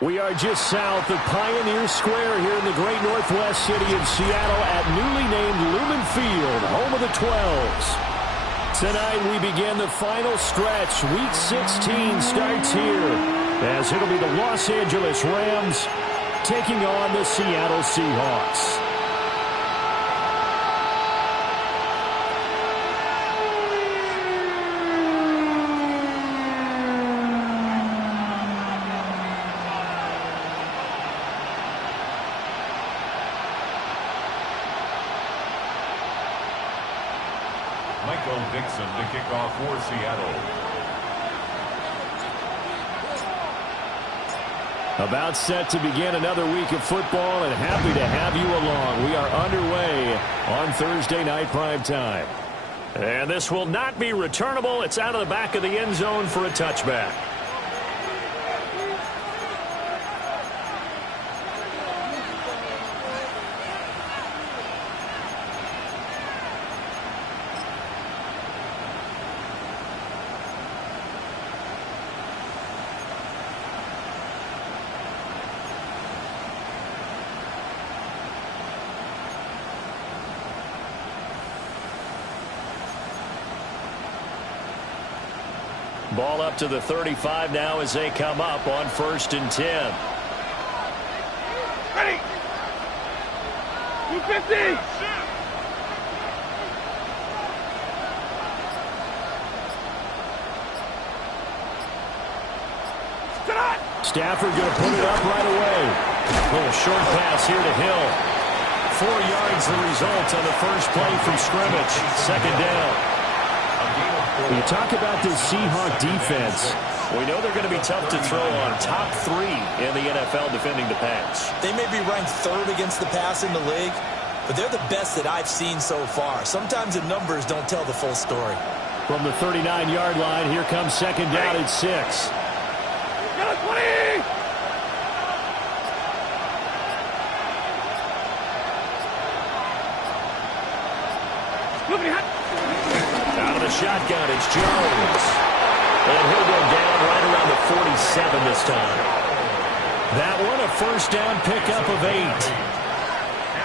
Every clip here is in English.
We are just south of Pioneer Square here in the great northwest city of Seattle at newly named Lumen Field, home of the 12s. Tonight we begin the final stretch. Week 16 starts here as it'll be the Los Angeles Rams taking on the Seattle Seahawks. To kick off for Seattle. About set to begin another week of football, and happy to have you along. We are underway on Thursday night prime time. And this will not be returnable. It's out of the back of the end zone for a touchback. Ball up to the 35 now as they come up on 1st and 10. Ready. 250. Stafford going to put it up right away. A little short pass here to Hill. 4 yards the result on the first play from scrimmage. 2nd down. When you talk about this Seahawks defense, we know they're going to be tough to throw on. Top 3 in the NFL defending the pass. They may be ranked 3rd against the pass in the league, but they're the best that I've seen so far. Sometimes the numbers don't tell the full story. From the 39-yard line, here comes 2nd down at 6. 20. Out of the shotgun, it's Jones. And he'll go down right around the 47 this time. That one, a 1st down pickup of 8.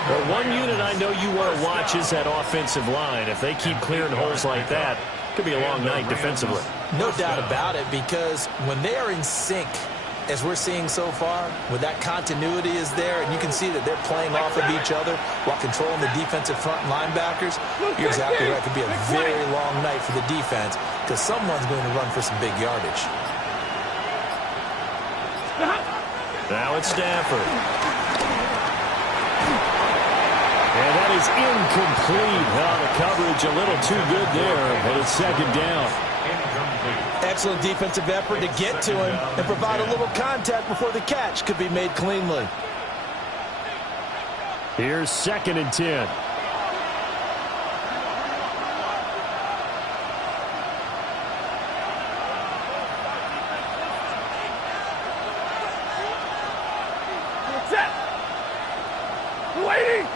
Well, one unit I know you want to watch is that offensive line. If they keep clearing holes like that, it could be a long night defensively. No doubt about it, because when they are in sync, as we're seeing so far, when that continuity is there, and you can see that they're playing off of each other while controlling the defensive front linebackers, you're exactly right. It could be a very long night for the defense because someone's going to run for some big yardage. Now it's Stafford. And that is incomplete. Well, the coverage a little too good there, but it's 2nd down. Excellent defensive effort to get to him and provide a little contact before the catch could be made cleanly. Here's 2nd and 10. Set. Waiting.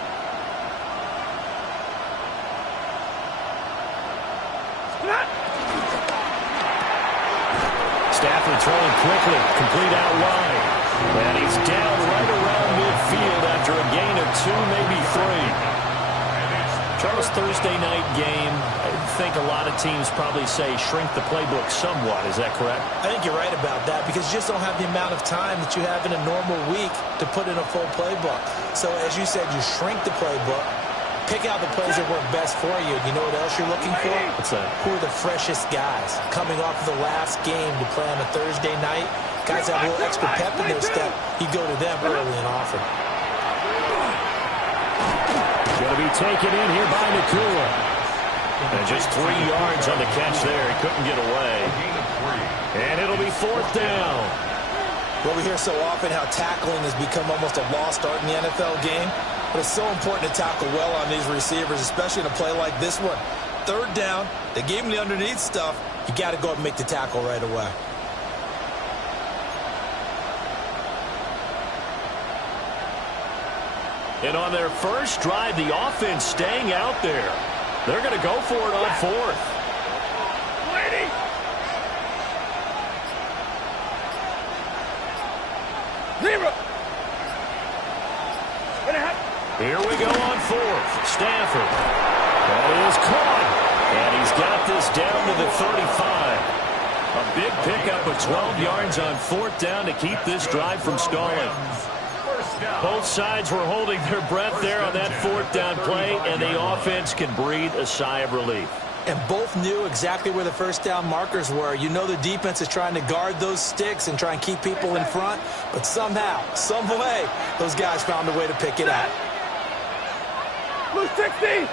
Stafford throwing quickly, complete out wide. And he's down right around midfield after a gain of 2, maybe 3. Charles, Thursday night game, I think a lot of teams probably say shrink the playbook somewhat. Is that correct? I think you're right about that because you just don't have the amount of time that you have in a normal week to put in a full playbook. So as you said, you shrink the playbook, pick out the plays that work best for you. You know what else you're looking for? What's that? Who are the freshest guys coming off of the last game to play on a Thursday night? Guys that have a little extra pep in their step, you go to them early and often. Going to be taken in here by Nakua. And just 3 yards on the catch there. He couldn't get away. And it'll be 4th down. Well, we hear so often how tackling has become almost a lost art in the NFL game. But it's so important to tackle well on these receivers, especially in a play like this one. 3rd down, they gave him the underneath stuff. You got to go and make the tackle right away. And on their first drive, the offense staying out there. They're going to go for it on 4th. Waiting. Zero. Here we go on 4th. Stafford. That is caught. And he's got this down to the 35. A big pickup of 12 yards on 4th down to keep this drive from stalling. Both sides were holding their breath there on that 4th down play, and the offense can breathe a sigh of relief. And both knew exactly where the 1st down markers were. You know the defense is trying to guard those sticks and try and keep people in front, but somehow, some way, those guys found a way to pick it up. Blue 60.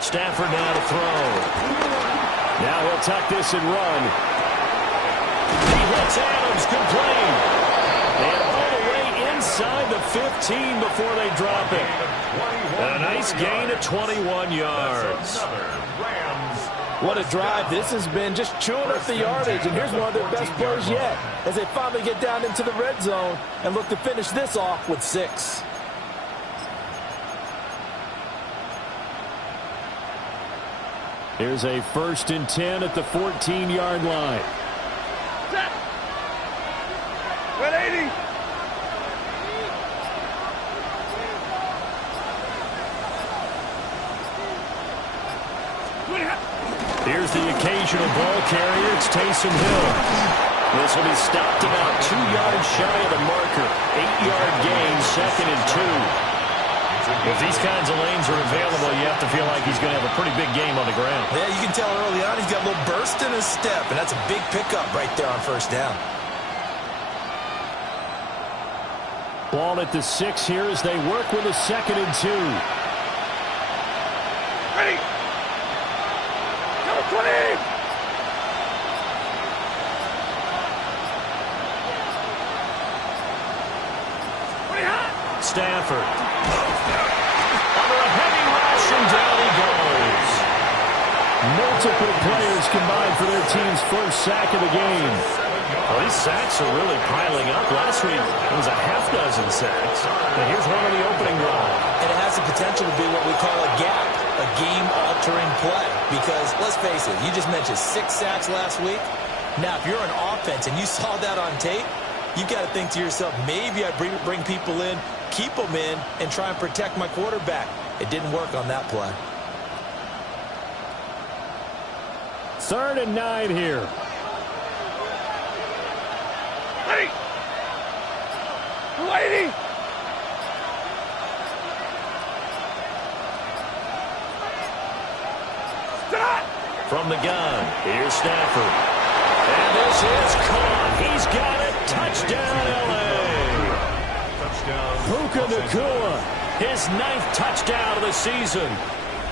Stafford now to throw. Now he'll tuck this and run. He hits and 15 before they drop it. A nice gain of 21 yards. What a drive this has been, just chewing up the yardage. And here's one of their best plays yet as they finally get down into the red zone and look to finish this off with 6. Here's a 1st and 10 at the 14-yard line. Set. 180. Here's the occasional ball carrier. It's Taysom Hill. This will be stopped about 2 yards shy of the marker. 8-yard gain, 2nd and 2. If these kinds of lanes are available, you have to feel like he's going to have a pretty big game on the ground. Yeah, you can tell early on he's got a little burst in his step, and that's a big pickup right there on 1st down. Ball at the 6 here as they work with a 2nd and 2. Ready. Number 20. Stafford. Under a heavy rush, and down he goes. Multiple players combined for their team's 1st sack of the game. Well, these sacks are really piling up. Last week, it was a half dozen sacks. And here's one on the opening drive. And it has the potential to be what we call a gap, a game-altering play. Because, let's face it, you just mentioned 6 sacks last week. Now, if you're an offense and you saw that on tape, you've got to think to yourself, maybe I bring people in, keep them in, and try and protect my quarterback. It didn't work on that play. 3rd and 9 here. Ready. 280. Stop. From the gun, here's Stafford. And this is caught. He's got it. Touchdown, L.A. Puka Nacua, his 9th touchdown of the season.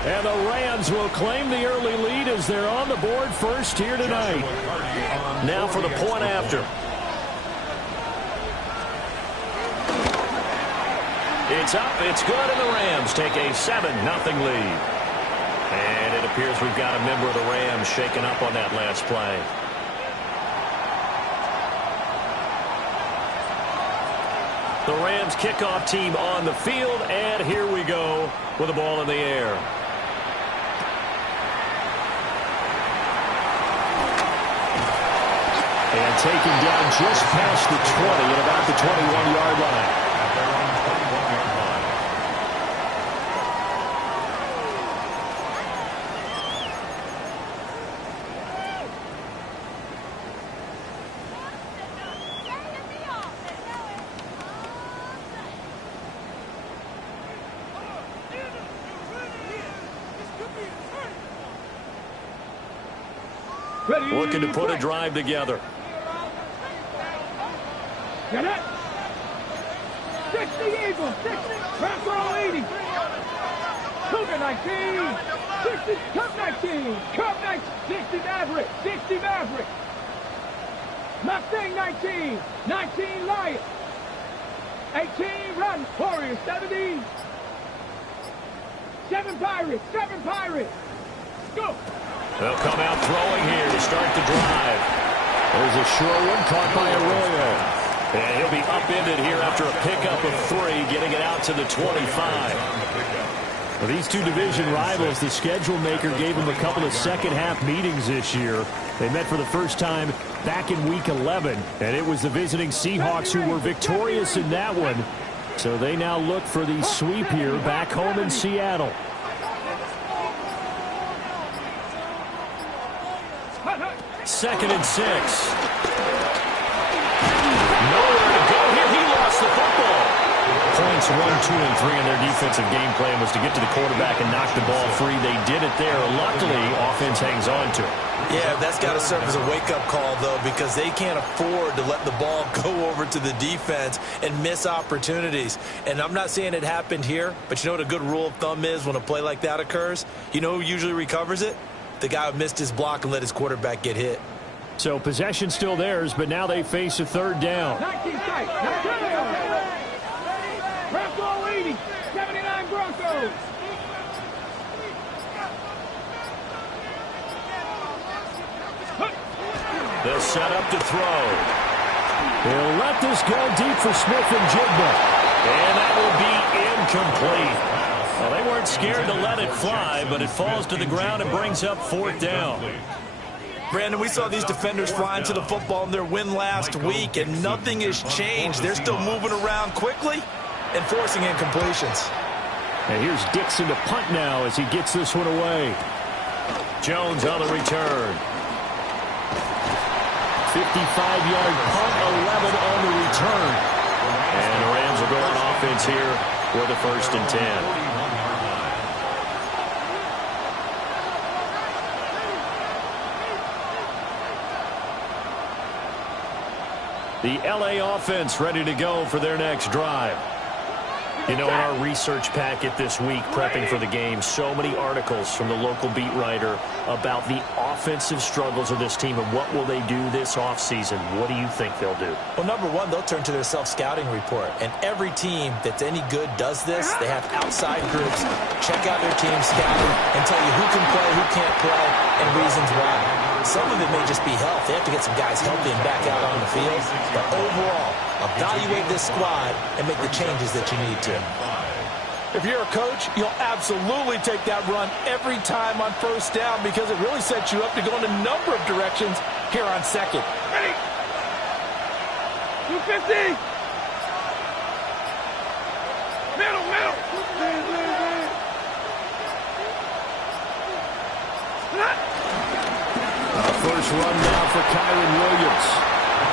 And the Rams will claim the early lead as they're on the board first here tonight. Now for the point after. It's up, it's good, and the Rams take a 7-0 lead. And it appears we've got a member of the Rams shaken up on that last play. The Rams kickoff team on the field, and here we go with the ball in the air. And taken down just past the 20 at about the 21-yard line. Looking to put a drive together. Get it. 60 Eagles. 60. Transfer 80. Cougar 19. 60. Cup 19. Cup 19. 60 Maverick. 60 Maverick. Mustang 19. 19 Lion. 18 Run. Warriors 70. 7 Pirates. 7 Pirates. Go. They'll come out throwing here to start the drive. There's a sure one caught by Arroyo. And he'll be upended here after a pickup of 3, getting it out to the 25. Well, these two division rivals, the schedule maker gave them a couple of second-half meetings this year. They met for the first time back in Week 11, and it was the visiting Seahawks who were victorious in that one. So they now look for the sweep here back home in Seattle. Second and 6. Nowhere to go here. He lost the football. Points 1, 2, and 3 in their defensive game plan was to get to the quarterback and knock the ball free. They did it there. Luckily, offense hangs on to it. Yeah, that's got to serve as a wake-up call, though, because they can't afford to let the ball go over to the defense and miss opportunities. And I'm not saying it happened here, but you know what a good rule of thumb is when a play like that occurs? You know who usually recovers it? The guy who missed his block and let his quarterback get hit. So possession still theirs, but now they face a 3rd down. go. They'll set up to throw. He'll let this go deep for Smith and Jigba. And that will be incomplete. Well, they weren't scared to let it fly, but it falls to the ground and brings up 4th down. Brandon, we saw these defenders flying to the football in their win last week, and nothing has changed. They're still moving around quickly and forcing incompletions. And here's Dixon to punt now as he gets this one away. Jones on the return. 55-yard punt, 11 on the return. And the Rams will go on offense here with a 1st and 10. The LA offense ready to go for their next drive. You know, in our research packet this week, prepping for the game, so many articles from the local beat writer about the offensive struggles of this team and what will they do this offseason. What do you think they'll do? Well, number one, they'll turn to their self-scouting report. And every team that's any good does this. They have outside groups, check out their team scouting, and tell you who can play, who can't play, and reasons why. Some of it may just be health. They have to get some guys healthy and back out on the field. But overall, evaluate this squad and make the changes that you need to. If you're a coach, you'll absolutely take that run every time on 1st down because it really sets you up to go in a number of directions here on 2nd. Ready? 250. Middle. First run now for Kyron Williams.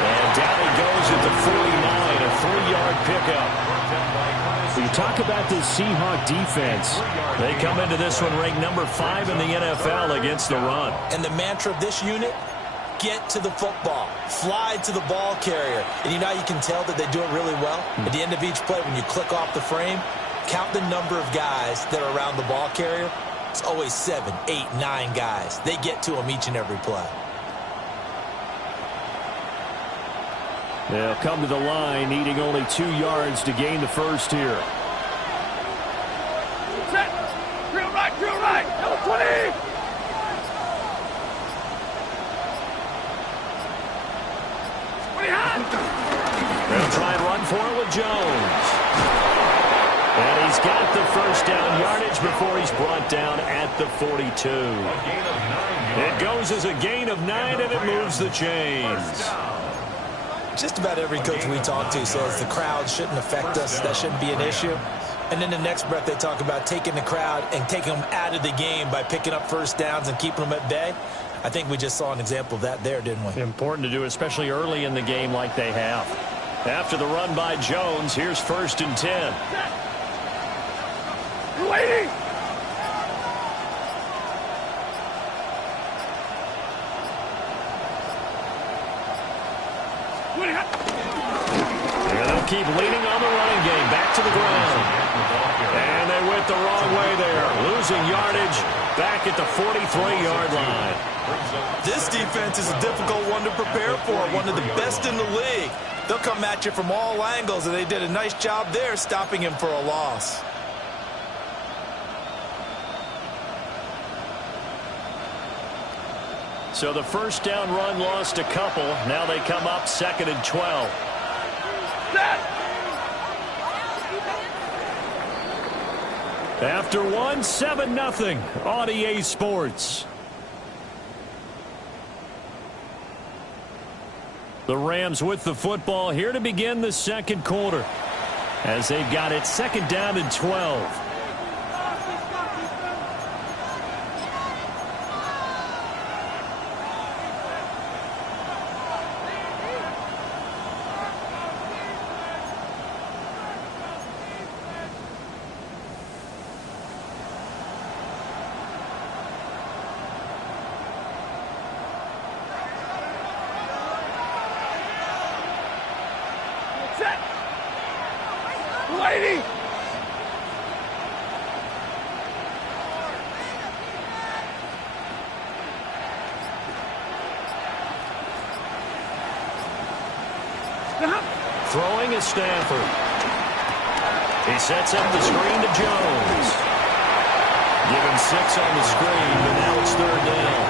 And down he goes at the 49, a 3-yard pickup. So you talk about this Seahawk defense. They come into this one ranked number 5 in the NFL against the run. And the mantra of this unit, get to the football, fly to the ball carrier. And you know you can tell that they do it really well? At the end of each play, when you click off the frame, count the number of guys that are around the ball carrier. It's always 7, 8, 9 guys. They get to them each and every play. They'll come to the line, needing only 2 yards to gain the first here. Set. Drill right. Number 20. They'll try and run for it with Jones. And he's got the first down yardage before he's brought down at the 42. It goes as a gain of 9, and it moves the chains. Just about every coach we talk to says the crowd shouldn't affect us. That shouldn't be an issue. And then the next breath they talk about taking the crowd and taking them out of the game by picking up first downs and keeping them at bay. I think we just saw an example of that there, didn't we? Important to do, especially early in the game like they have. After the run by Jones, here's 1st and 10. Waiting. And they'll keep leaning on the running game. Back to the ground. And they went the wrong way there. Losing yardage back at the 43-yard line. This defense is a difficult one to prepare for, one of the best in the league. They'll come at you from all angles, and they did a nice job there stopping him for a loss. So the first down run lost a couple. Now they come up 2nd and 12. Set. After one, 7-0 on EA Sports. The Rams with the football here to begin the 2nd quarter as they've got it 2nd down and 12. Set. Waiting. Throwing is Stanford. He sets up the screen to Jones. Given 6 on the screen, but now it's third down.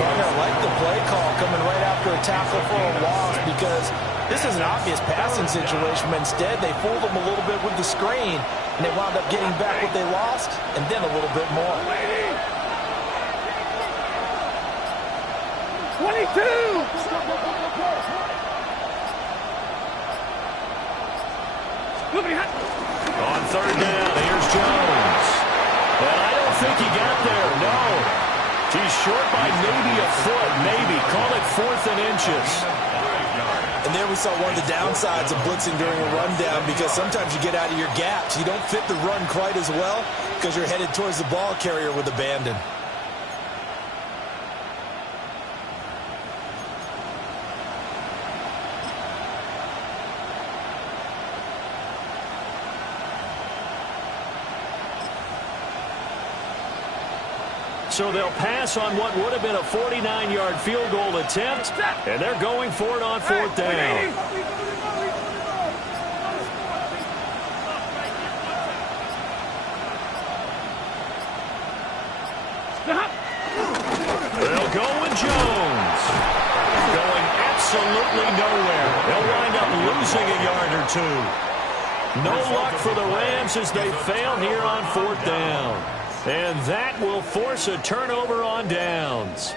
Partner, I like the play call coming right after a tackle for a loss because this is an obvious passing situation, but instead they fooled them a little bit with the screen, and they wound up getting back what they lost, and then a little bit more. 22! On third down, here's Jones. And I don't think he got there, no. He's short by maybe a foot, maybe. Call it 4th and inches. And there we saw one of the downsides of blitzing during a rundown because sometimes you get out of your gaps. You don't fit the run quite as well because you're headed towards the ball carrier with abandon. So they'll pass on what would have been a 49-yard field goal attempt, and they're going for it on 4th down. They'll go with Jones. Going absolutely nowhere. They'll wind up losing a yard or 2. No luck for the Rams as they fail here on 4th down. And that will force a turnover on downs.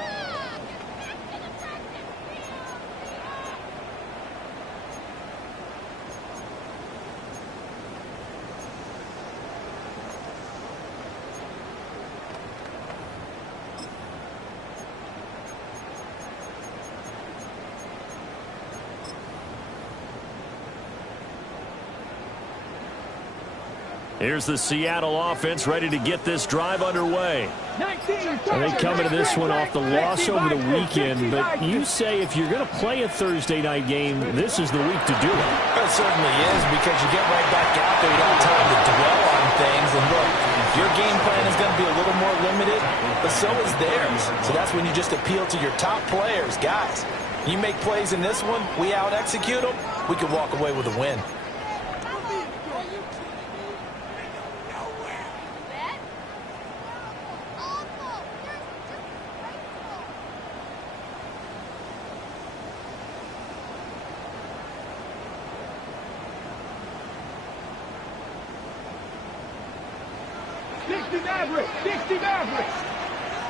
Here's the Seattle offense ready to get this drive underway. And they come into this one off the loss over the weekend, but you say if you're going to play a Thursday night game, this is the week to do it. It certainly is because you get right back out there. You don't have time to dwell on things. And look, your game plan is going to be a little more limited, but so is theirs. So that's when you just appeal to your top players. Guys, you make plays in this one, we out-execute them, we could walk away with a win.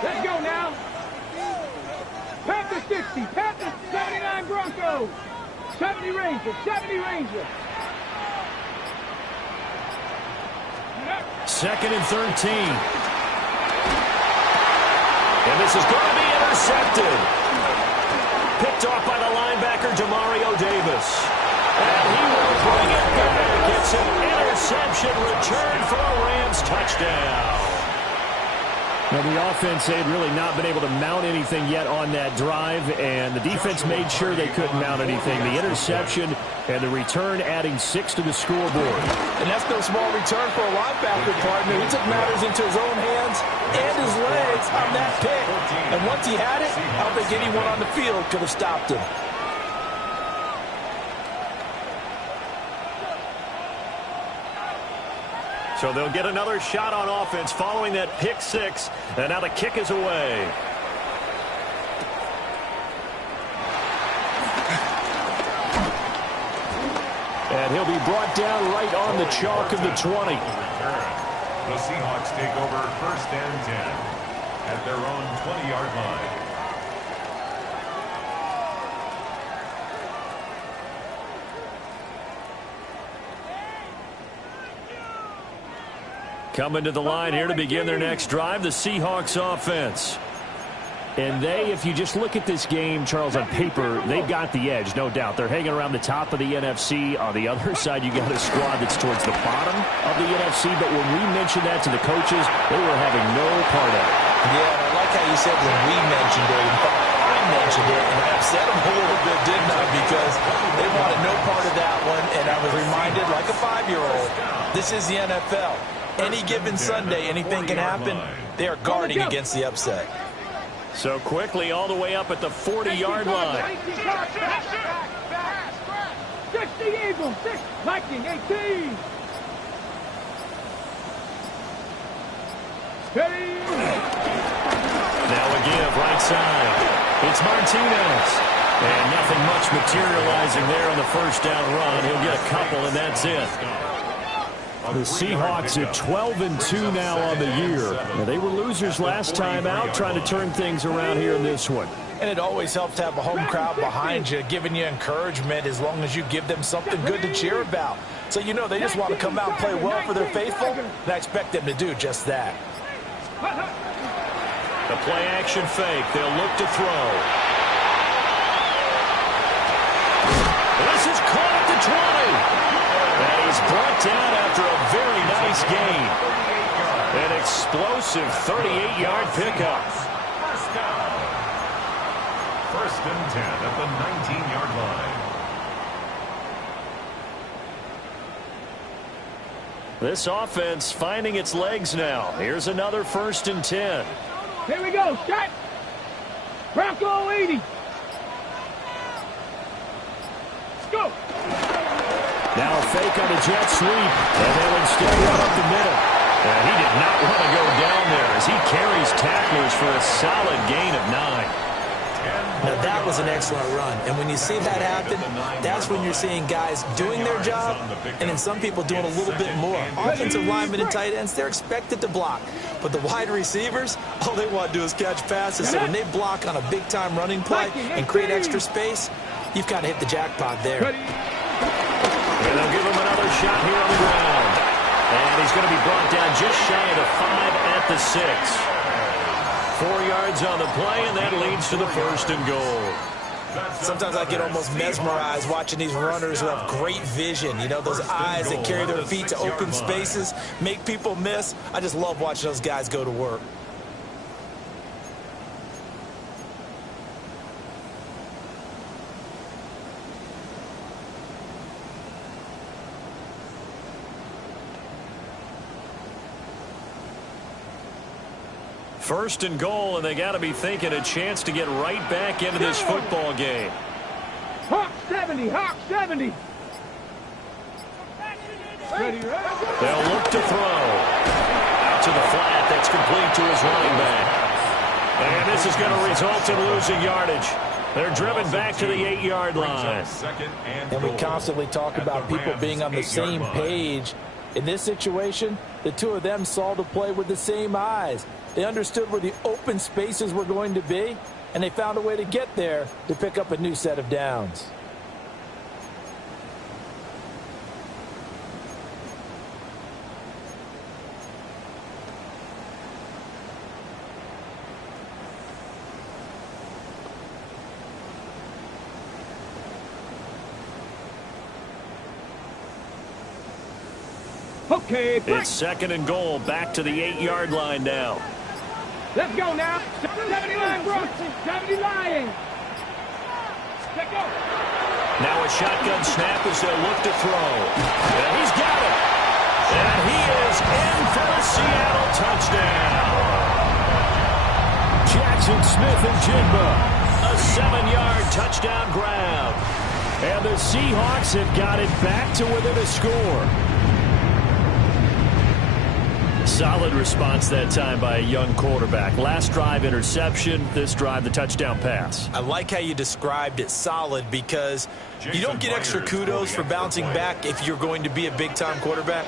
Let's go now. Panther 60, Panther 79 Broncos. 70 Rangers, 70 Rangers. 2nd and 13. And this is going to be intercepted. Picked off by the linebacker, Demario Davis. And he will bring it back. It's an interception return for a Rams touchdown. Now, the offense had really not been able to mount anything yet on that drive, and the defense made sure they couldn't mount anything. The interception and the return adding 6 to the scoreboard. And that's no small return for a linebacker partner. He took matters into his own hands and his legs on that pick. And once he had it, I don't think anyone on the field could have stopped him. So they'll get another shot on offense following that pick 6. And now the kick is away. And he'll be brought down right on the chalk of the 20. The Seahawks take over 1st and 10 at their own 20-yard line. Coming to the line here to begin their next drive, the Seahawks offense. And they, if you just look at this game, Charles, on paper, they've got the edge, no doubt. They're hanging around the top of the NFC. On the other side, you got a squad that's towards the bottom of the NFC. But when we mentioned that to the coaches, they were having no part of it. Yeah, and I like how you said when we mentioned it. In fact, I mentioned it, and I upset them a little bit, didn't I? Because they wanted no part of that one, and I was reminded, like a 5-year-old, this is the NFL. Any given Sunday, anything can happen. They are guarding against the upset. So quickly all the way up at the 40-yard line. 60 Eagles, 6 Viking, 18. Ready. Now a give right side. It's Martinez. And nothing much materializing there on the first down run. He'll get a couple, and that's it. The Seahawks at 12-2 now on the year. Now, they were losers last time out, trying to turn things around here in this one. And it always helps to have a home crowd behind you, giving you encouragement as long as you give them something good to cheer about. So you know they just want to come out and play well for their faithful, and I expect them to do just that. The play action fake. They'll look to throw. This is caught at the 20. And he's brought down after a very nice gain. An explosive 38-yard pickup. First down. First and 10 at the 19-yard line. This offense finding its legs now. Here's another 1st and 10. Here we go. Shot. Bronco 80. Let's go. Now a fake on a jet sweep. And they'll instead run up the middle. And he did not want to go down there as he carries tacklers for a solid gain of 9. Now, that was an excellent run. And when you see that happen, that's when you're seeing guys doing their job and then some people doing a little bit more. Offensive linemen and tight ends, they're expected to block. But the wide receivers, all they want to do is catch passes. So when they block on a big-time running play and create extra space, you've kind of hit the jackpot there. And they'll give him another shot here on the ground. And he's going to be brought down just shy of the 5 at the 6. 4 yards on the play, and that leads to the 1st and goal. Sometimes I get almost mesmerized watching these runners who have great vision. You know, those eyes that carry their feet to open spaces, make people miss. I just love watching those guys go to work. First and goal, and they got to be thinking a chance to get right back into this football game. Hawk 70, Hawk 70. Ready, They'll look to throw. Out to the flat, that's complete to his running back. And this is going to result in losing yardage. They're driven back to the 8-yard line. And we constantly talk about people being on the same page. In this situation, the two of them saw the play with the same eyes. They understood where the open spaces were going to be, and they found a way to get there to pick up a new set of downs. Okay, break. It's 2nd and goal, back to the 8-yard line now. Let's go now. 70 line, bro. 70 line. Let's go. Now a shotgun snap as they'll look to throw. And he's got it. And he is in for the Seattle touchdown. Jackson Smith and Jigba. A 7-yard touchdown grab. And the Seahawks have got it back to within a score. Solid response that time by a young quarterback. Last drive, interception. This drive, the touchdown pass. I like how you described it, solid, because you don't get extra kudos for bouncing back if you're going to be a big-time quarterback.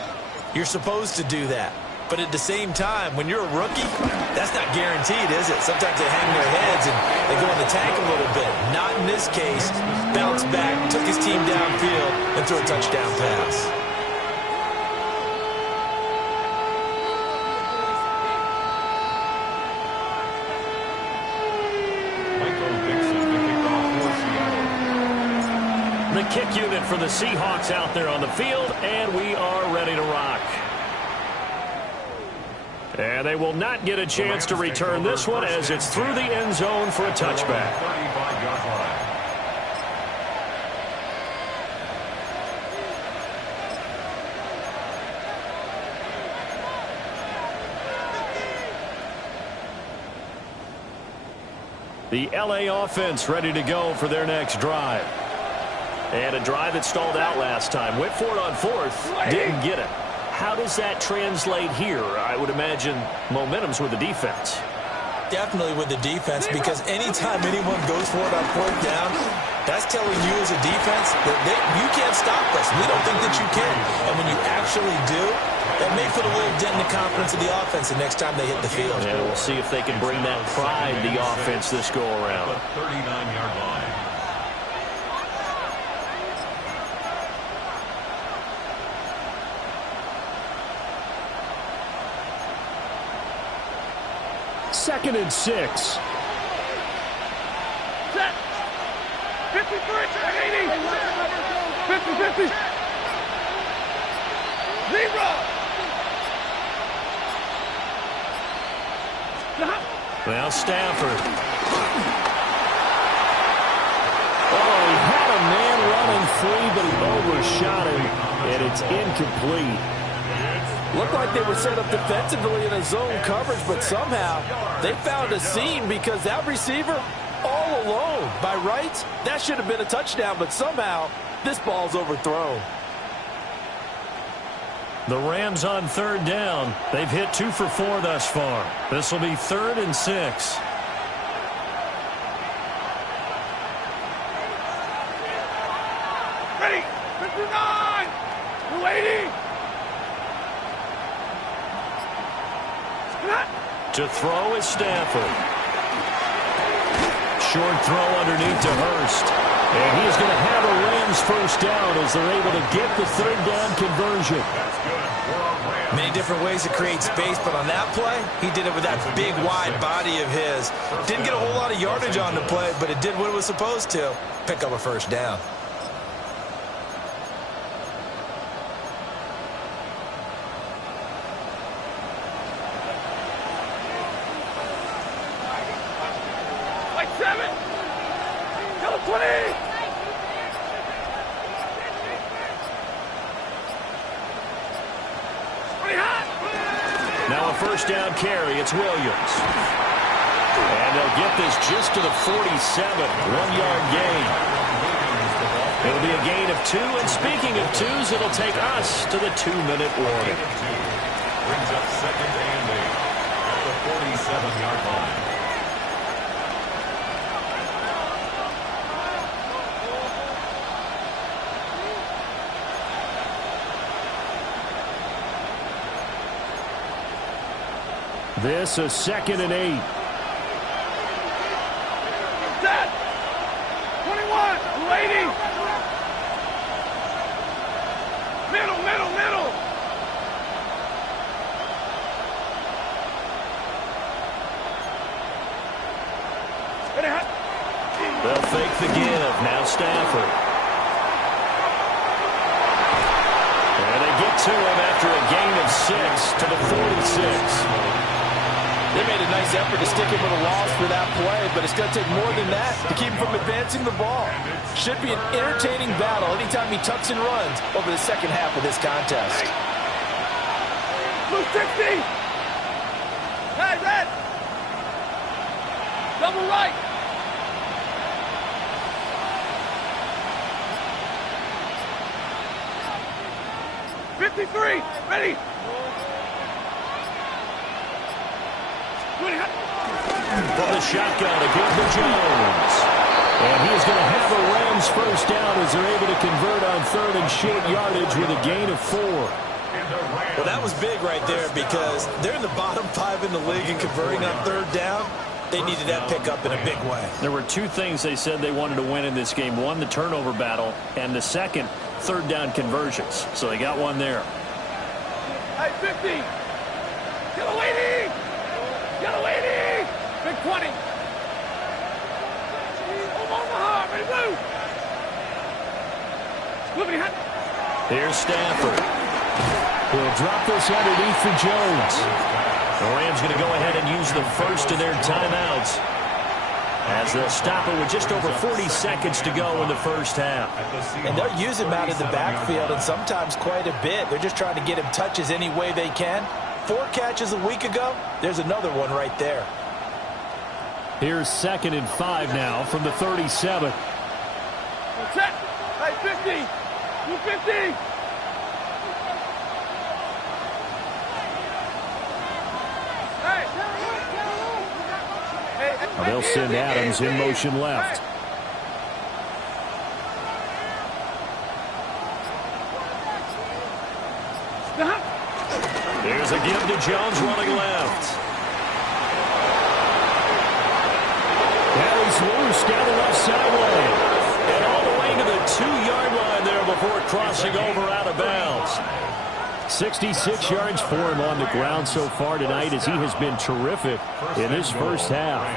You're supposed to do that. But at the same time, when you're a rookie, that's not guaranteed, is it? Sometimes they hang their heads and they go in the tank a little bit. Not in this case. Bounced back, took his team downfield, and threw a touchdown pass. The kick unit for the Seahawks out there on the field, and we are ready to rock. And they will not get a chance to return this one as it's through the end zone for a touchback. 35-yard line. The LA offense ready to go for their next drive. And a drive that stalled out last time. Went for it on 4th. Didn't get it. how does that translate here? I would imagine momentum's with the defense. Definitely with the defense, because anytime anyone goes for it on fourth down, that's telling you as a defense that you can't stop us. We don't think that you can. And when you actually do, that may put a little dent in the confidence of the offense the next time they hit the field. Yeah, we'll see if they can bring that pride to the offense this go-around. 39-yard line. Second and 6. Set. 53, 80. 50, 50. Zero. Well, Stafford. Oh, he had a man running free, but he overshot him, and it's incomplete. Looked like they were set up defensively in a zone coverage, but somehow they found a seam because that receiver all alone. By rights, that should have been a touchdown, but somehow this ball's overthrown. The Rams on third down. They've hit 2 for 4 thus far. This will be 3rd and 6. Ready. 59. 280. To throw is Stafford. Short throw underneath to Hurst. And he's going to have a Rams first down as they're able to get the third down conversion. Many different ways to create space, but on that play, he did it with that big, wide body of his. Didn't get a whole lot of yardage on the play, but it did what it was supposed to. Pick up a first down. Now a first down carry. It's Williams. And they'll get this just to the 47. 1-yard gain. It'll be a gain of 2. And speaking of 2s, it'll take us to the 2-minute warning. Brings up 2nd and 8 at the 47-yard line. This is 2nd and 8. Set. 21. 280. Middle. They'll fake the give. Now Stafford. And they get to him after a gain of 6 to the 46. They made a nice effort to stick him with a loss for that play, but it's going to take more than that to keep him from advancing the ball. Should be an entertaining battle anytime he tucks and runs over the second half of this contest. Blue 60. Hey, red. Double right. '53. Ready. From the shotgun, a give to Jones. And he's going to have a Rams first down as they're able to convert on 3rd and short yardage with a gain of 4. Well, that was big right there because they're in the bottom 5 in the league in converting on 3rd down. They needed that pickup in a big way. There were 2 things they said they wanted to win in this game. One, the turnover battle, and the second, 3rd down conversions. So they got one there. Hey, 50. Yellow 80. Yellow 80. Big 20. Omaha, ready, blue. Moving hot. Here's Stafford. He'll drop this underneath for Jones. The Rams going to go ahead and use the first of their timeouts as they'll stop it with just over 40 seconds to go in the first half. And they're using him out in the backfield, and sometimes quite a bit. They're just trying to get him touches any way they can. 4 catches a week ago. There's another one right there. Here's 2nd and 5 now from the 37. Set. Hey, 50. 250. Now they'll send Adams in motion left. There's a give to Jones running left. Now he's loose down the left sideline. And all the way to the 2-yard line there before crossing over out of bounds. 66 yards for him on the ground so far tonight as he has been terrific in this first half.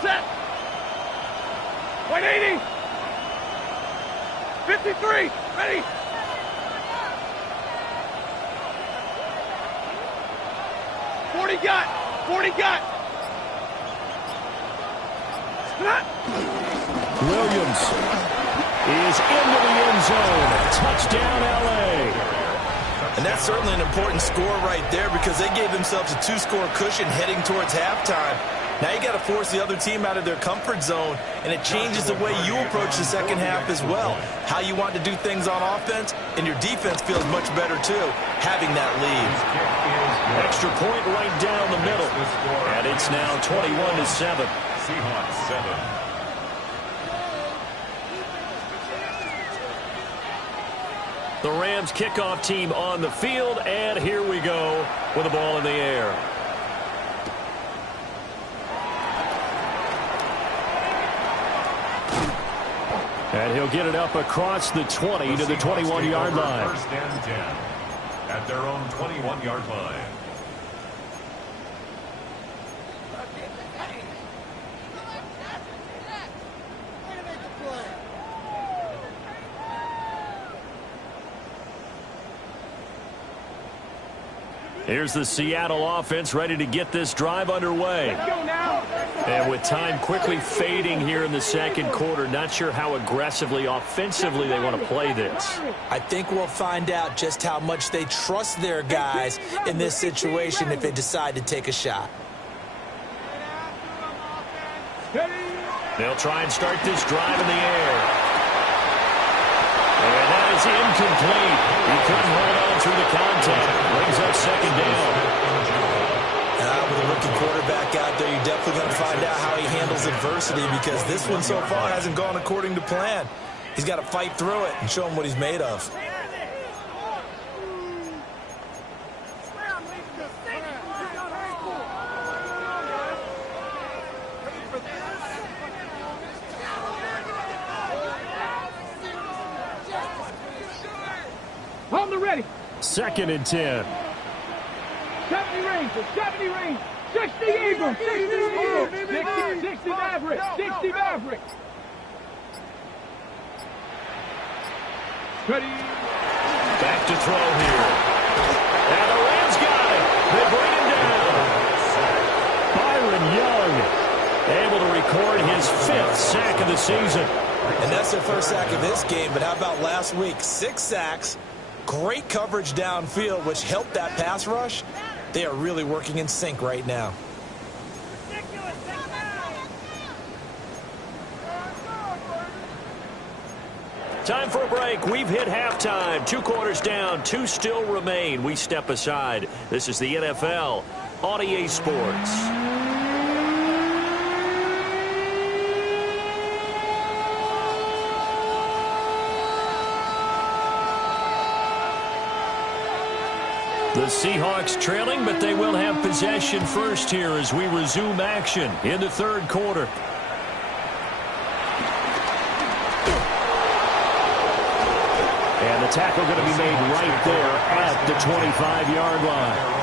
Set. 180. 53. Ready. Got 40 got. Williams is into the end zone. Touchdown, LA. And that's certainly an important score right there because they gave themselves a 2-score cushion heading towards halftime. Now you got to force the other team out of their comfort zone, and it changes the way you approach the second half as well. How you want to do things on offense, and your defense feels much better too, having that lead. Extra point right down the middle, and it's now 21-7. Seahawks 7. The Rams kickoff team on the field, and here we go with the ball in the air. And he'll get it up across the 20 to the 21-yard line. First and 10 at their own 21-yard line. Here's the Seattle offense ready to get this drive underway. And with time quickly fading here in the second quarter, not sure how aggressively, offensively they want to play this. I think we'll find out just how much they trust their guys in this situation if they decide to take a shot. They'll try and start this drive in the air. And that is incomplete. He couldn't hold on through the contact. Brings up second down. With a rookie quarterback out there, you're definitely going to find out how he handles adversity because this one so far hasn't gone according to plan. He's got to fight through it and show him what he's made of. On the ready. 2nd and 10. 70 range, 70 range, 60 Eagles, 60 Eagles, 60 Maverick, 60 Maverick. Ready. Back to throw here. And the Rams got it. They bring him down. Byron Young able to record his 5th sack of the season. And that's their first sack of this game, but how about last week? 6 sacks, great coverage downfield, which helped that pass rush. They are really working in sync right now. Time for a break. We've hit halftime. 2 quarters down. 2 still remain. We step aside. This is the NFL on EA Sports. The Seahawks trailing, but they will have possession first here as we resume action in the 3rd quarter. And the tackle going to be made right there at the 25-yard line.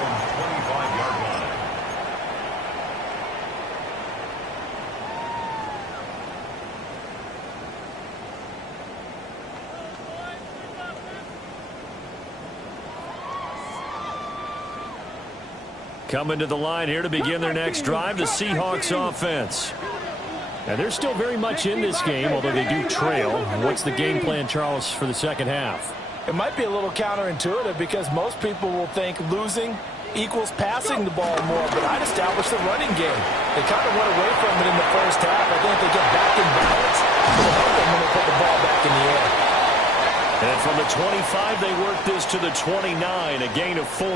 Coming to the line here to begin their next drive, the Seahawks offense. And they're still very much in this game, although they do trail. What's the game plan, Charles, for the second half? It might be a little counterintuitive because most people will think losing equals passing the ball more, but I'd establish the running game. They kind of went away from it in the first half. I think they get back in balance. going to help them when they put the ball back in the air. And from the 25, they work this to the 29, a gain of 4.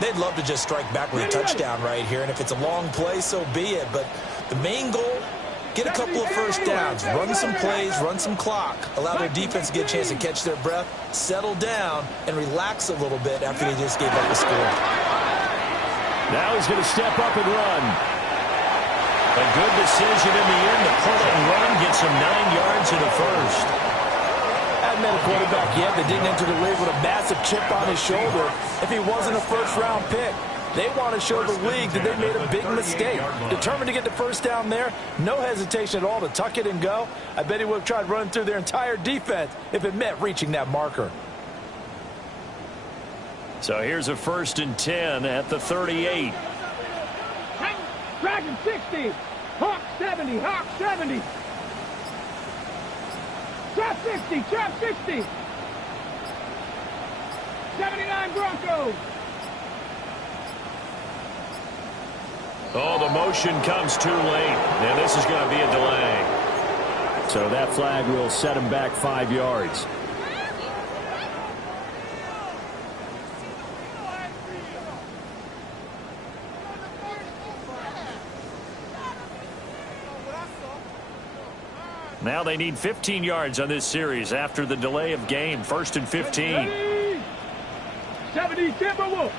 They'd love to just strike back with a touchdown right here, and if it's a long play, so be it. But the main goal, get a couple of first downs, run some plays, run some clock, allow their defense to get a chance to catch their breath, settle down, and relax a little bit after they just gave up a score. Now he's going to step up and run. A good decision in the end to pull and run, gets him 9 yards in the first. I hadn't met a quarterback yet that didn't enter the league with a massive chip on his shoulder if he wasn't a first-round pick. They want to show the league that they made a big mistake. Determined to get the first down there, no hesitation at all to tuck it and go. I bet he would have tried running through their entire defense if it meant reaching that marker. So here's a 1st and 10 at the 38. Dragon 60. Hawk 70. Hawk 70. Trap 60. Trap 60. 79 Broncos. Oh, the motion comes too late. And this is going to be a delay. So that flag will set him back 5 yards. Now they need 15 yards on this series after the delay of game. 1st and 15. 70 Timberwolves.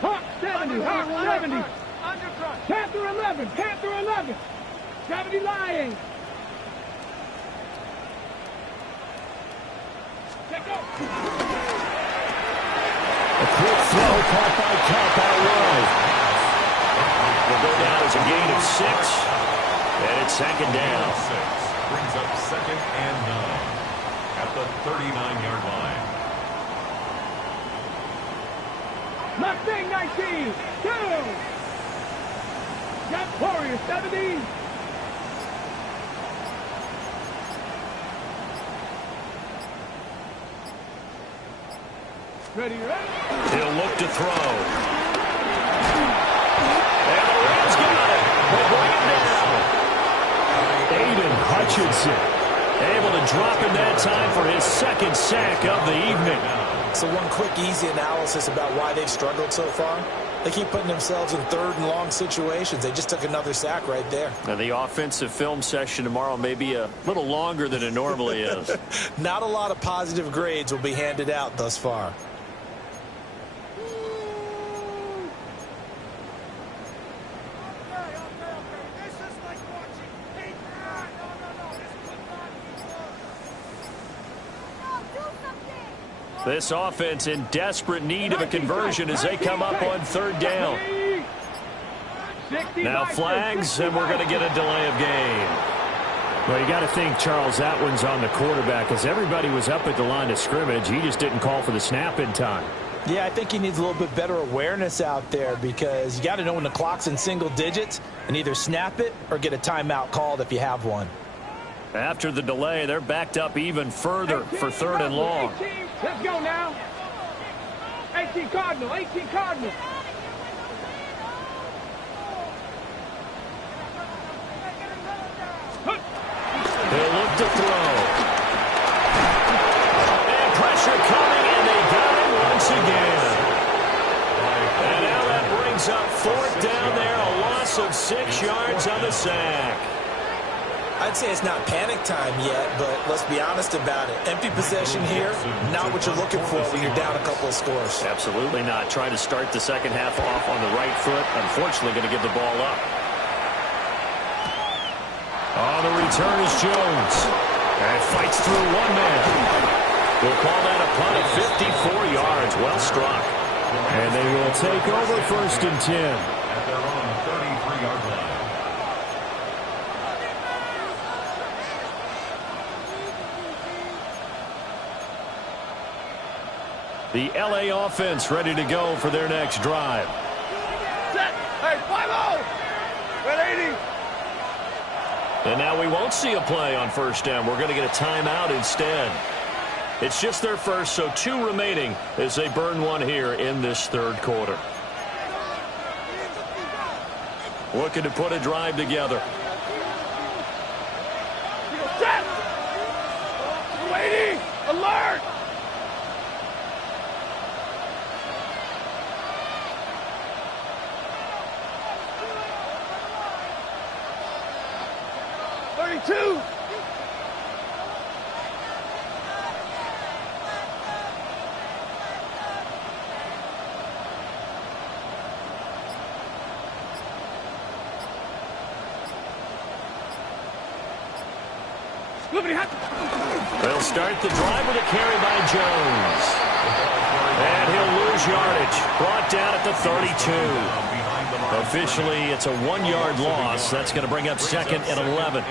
Hawk 70. Hawk 70. Panther 11. Panther 11. 70 Lions. Check out. A quick throw caught by Cup out wide. Will go down as a gain of 6. And it's 2nd down. 6 brings up 2nd and 9 at the 39-yard line. Mustang 19. 2. Got Warrior 70. Ready, ready? He'll look to throw. And the Rams got it. They bring it down. Aiden Hutchinson able to drop in that time for his 2nd sack of the evening. So one quick, easy analysis about why they've struggled so far. They keep putting themselves in 3rd and long situations. They just took another sack right there. Now the offensive film session tomorrow may be a little longer than it normally is. Not a lot of positive grades will be handed out thus far. This offense in desperate need of a conversion as they come up on 3rd down. Now flags, and we're going to get a delay of game. Well, you got to think, Charles, that one's on the quarterback as everybody was up at the line of scrimmage. He just didn't call for the snap in time. Yeah, I think he needs a little bit better awareness out there because you got to know when the clock's in single digits and either snap it or get a timeout called if you have one. After the delay, they're backed up even further for 3rd and long. Let's go now. 18 Cardinal. 18 Cardinal. They'll look to throw. And pressure coming, and they got it once again. And now that brings up 4th down there, a loss of 6 yards on the sack. I'd say it's not panic time yet, but let's be honest about it. Empty possession here, not what you're looking for when you're down a couple of scores. Absolutely not. Trying to start the 2nd half off on the right foot. Unfortunately, going to give the ball up. Oh, the return is Jones. And fights through one man. We'll call that a punt of 54 yards. Well struck. And they will take over 1st and 10. At their own 33-yard line. The LA offense ready to go for their next drive. Set. Hey, 5-0. 180. And now we won't see a play on 1st down. We're going to get a timeout instead. It's just their first, so 2 remaining as they burn one here in this 3rd quarter. looking to put a drive together. Set! Waiting! Alert! Two. They'll start the drive with a carry by Jones. And he'll lose yardage. Brought down at the 32. Officially, it's a 1-yard loss. That's going to bring up 2nd and 11.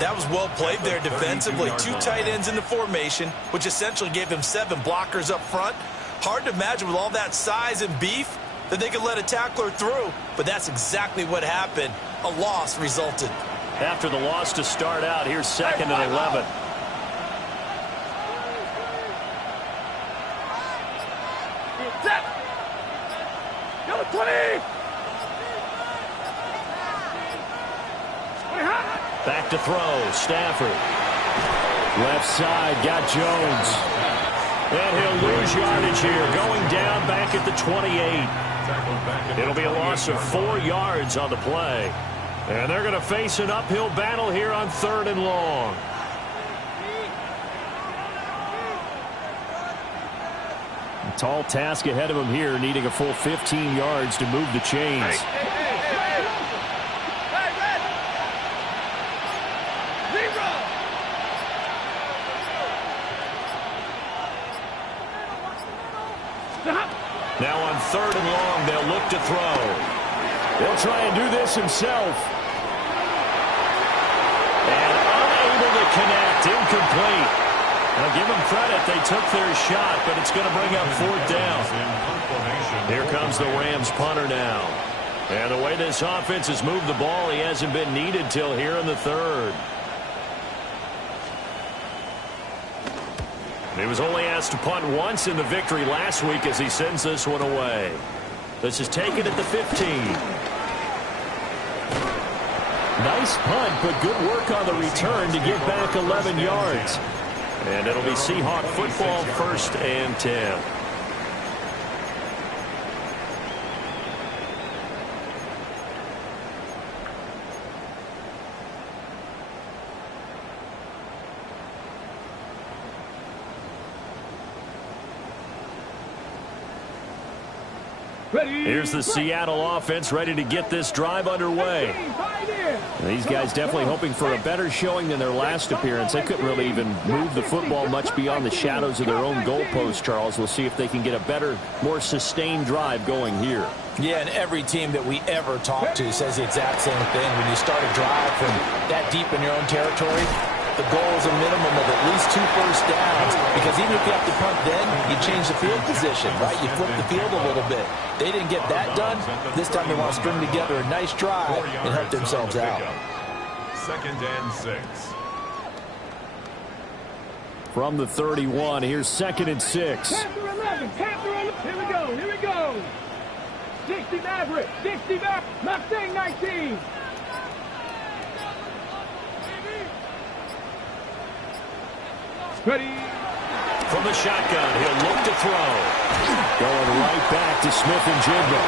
That was well played there defensively. 2 tight ends in the formation, which essentially gave them 7 blockers up front. Hard to imagine with all that size and beef that they could let a tackler through. But that's exactly what happened. A loss resulted. After the loss to start out, here's 2nd and 11. Set! Number 20! Back to throw, Stafford. Left side, got Jones. And he'll lose yardage here, going down back at the 28. It'll be a loss of 4 yards on the play. And they're going to face an uphill battle here on 3rd and long. A tall task ahead of him here, needing a full 15 yards to move the chains. Now on 3rd and long, they'll look to throw. He'll try and do this himself. And unable to connect, incomplete. Now give them credit, they took their shot, but it's going to bring up 4th down. Here comes the Rams punter now. And the way this offense has moved the ball, he hasn't been needed till here in the 3rd. He was only asked to punt once in the victory last week as he sends this one away. This is taken at the 15. Nice punt, but good work on the return to get back 11 yards. And it'll be Seahawk football, 1st and 10. Here's the Seattle offense ready to get this drive underway. These guys definitely hoping for a better showing than their last appearance. They couldn't really even move the football much beyond the shadows of their own goalpost, Charles. We'll see if they can get a better, more sustained drive going here. Yeah, and every team that we ever talk to says the exact same thing. When you start a drive from that deep in your own territory, the goal is a minimum of at least 2 first downs, because even if you have to punt then, you change the field position, right? You flip the field a little bit. They didn't get that done. This time they want to string together a nice drive and help themselves out. 2nd and 6. From the 31, here's 2nd and 6. Panther 11, Panther 11. Here we go, here we go. 60 Maverick, 60 Maverick, Mustang 19. Ready. From the shotgun, he'll look to throw. Going right back to Smith-Njigba.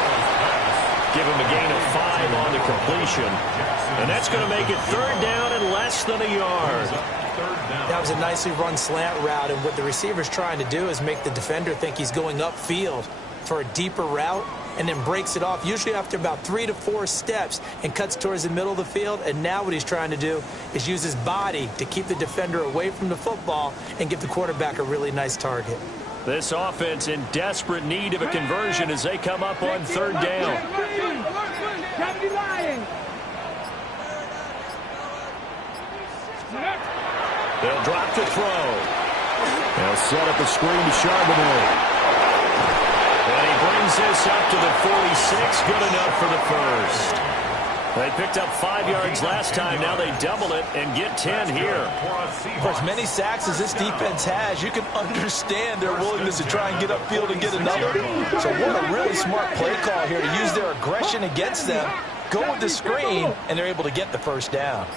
Give him a gain of 5 on the completion. And that's going to make it 3rd down and less than a yard. That was a nicely run slant route, and what the receiver's trying to do is make the defender think he's going upfield for a deeper route, and then breaks it off, usually after about 3 to 4 steps, and cuts towards the middle of the field. And now what he's trying to do is use his body to keep the defender away from the football and give the quarterback a really nice target. This offense in desperate need of a conversion as they come up on 3rd down. They'll drop the throw. They'll set up a screen to Charbonnet. And he brings this up to the 46. Good enough for the first. They picked up 5 yards last time. Now they double it and get 10 here. For as many sacks as this defense has, you can understand their willingness to try and get upfield and get another. So what a really smart play call here to use their aggression against them go with the screen, and they're able to get the first down.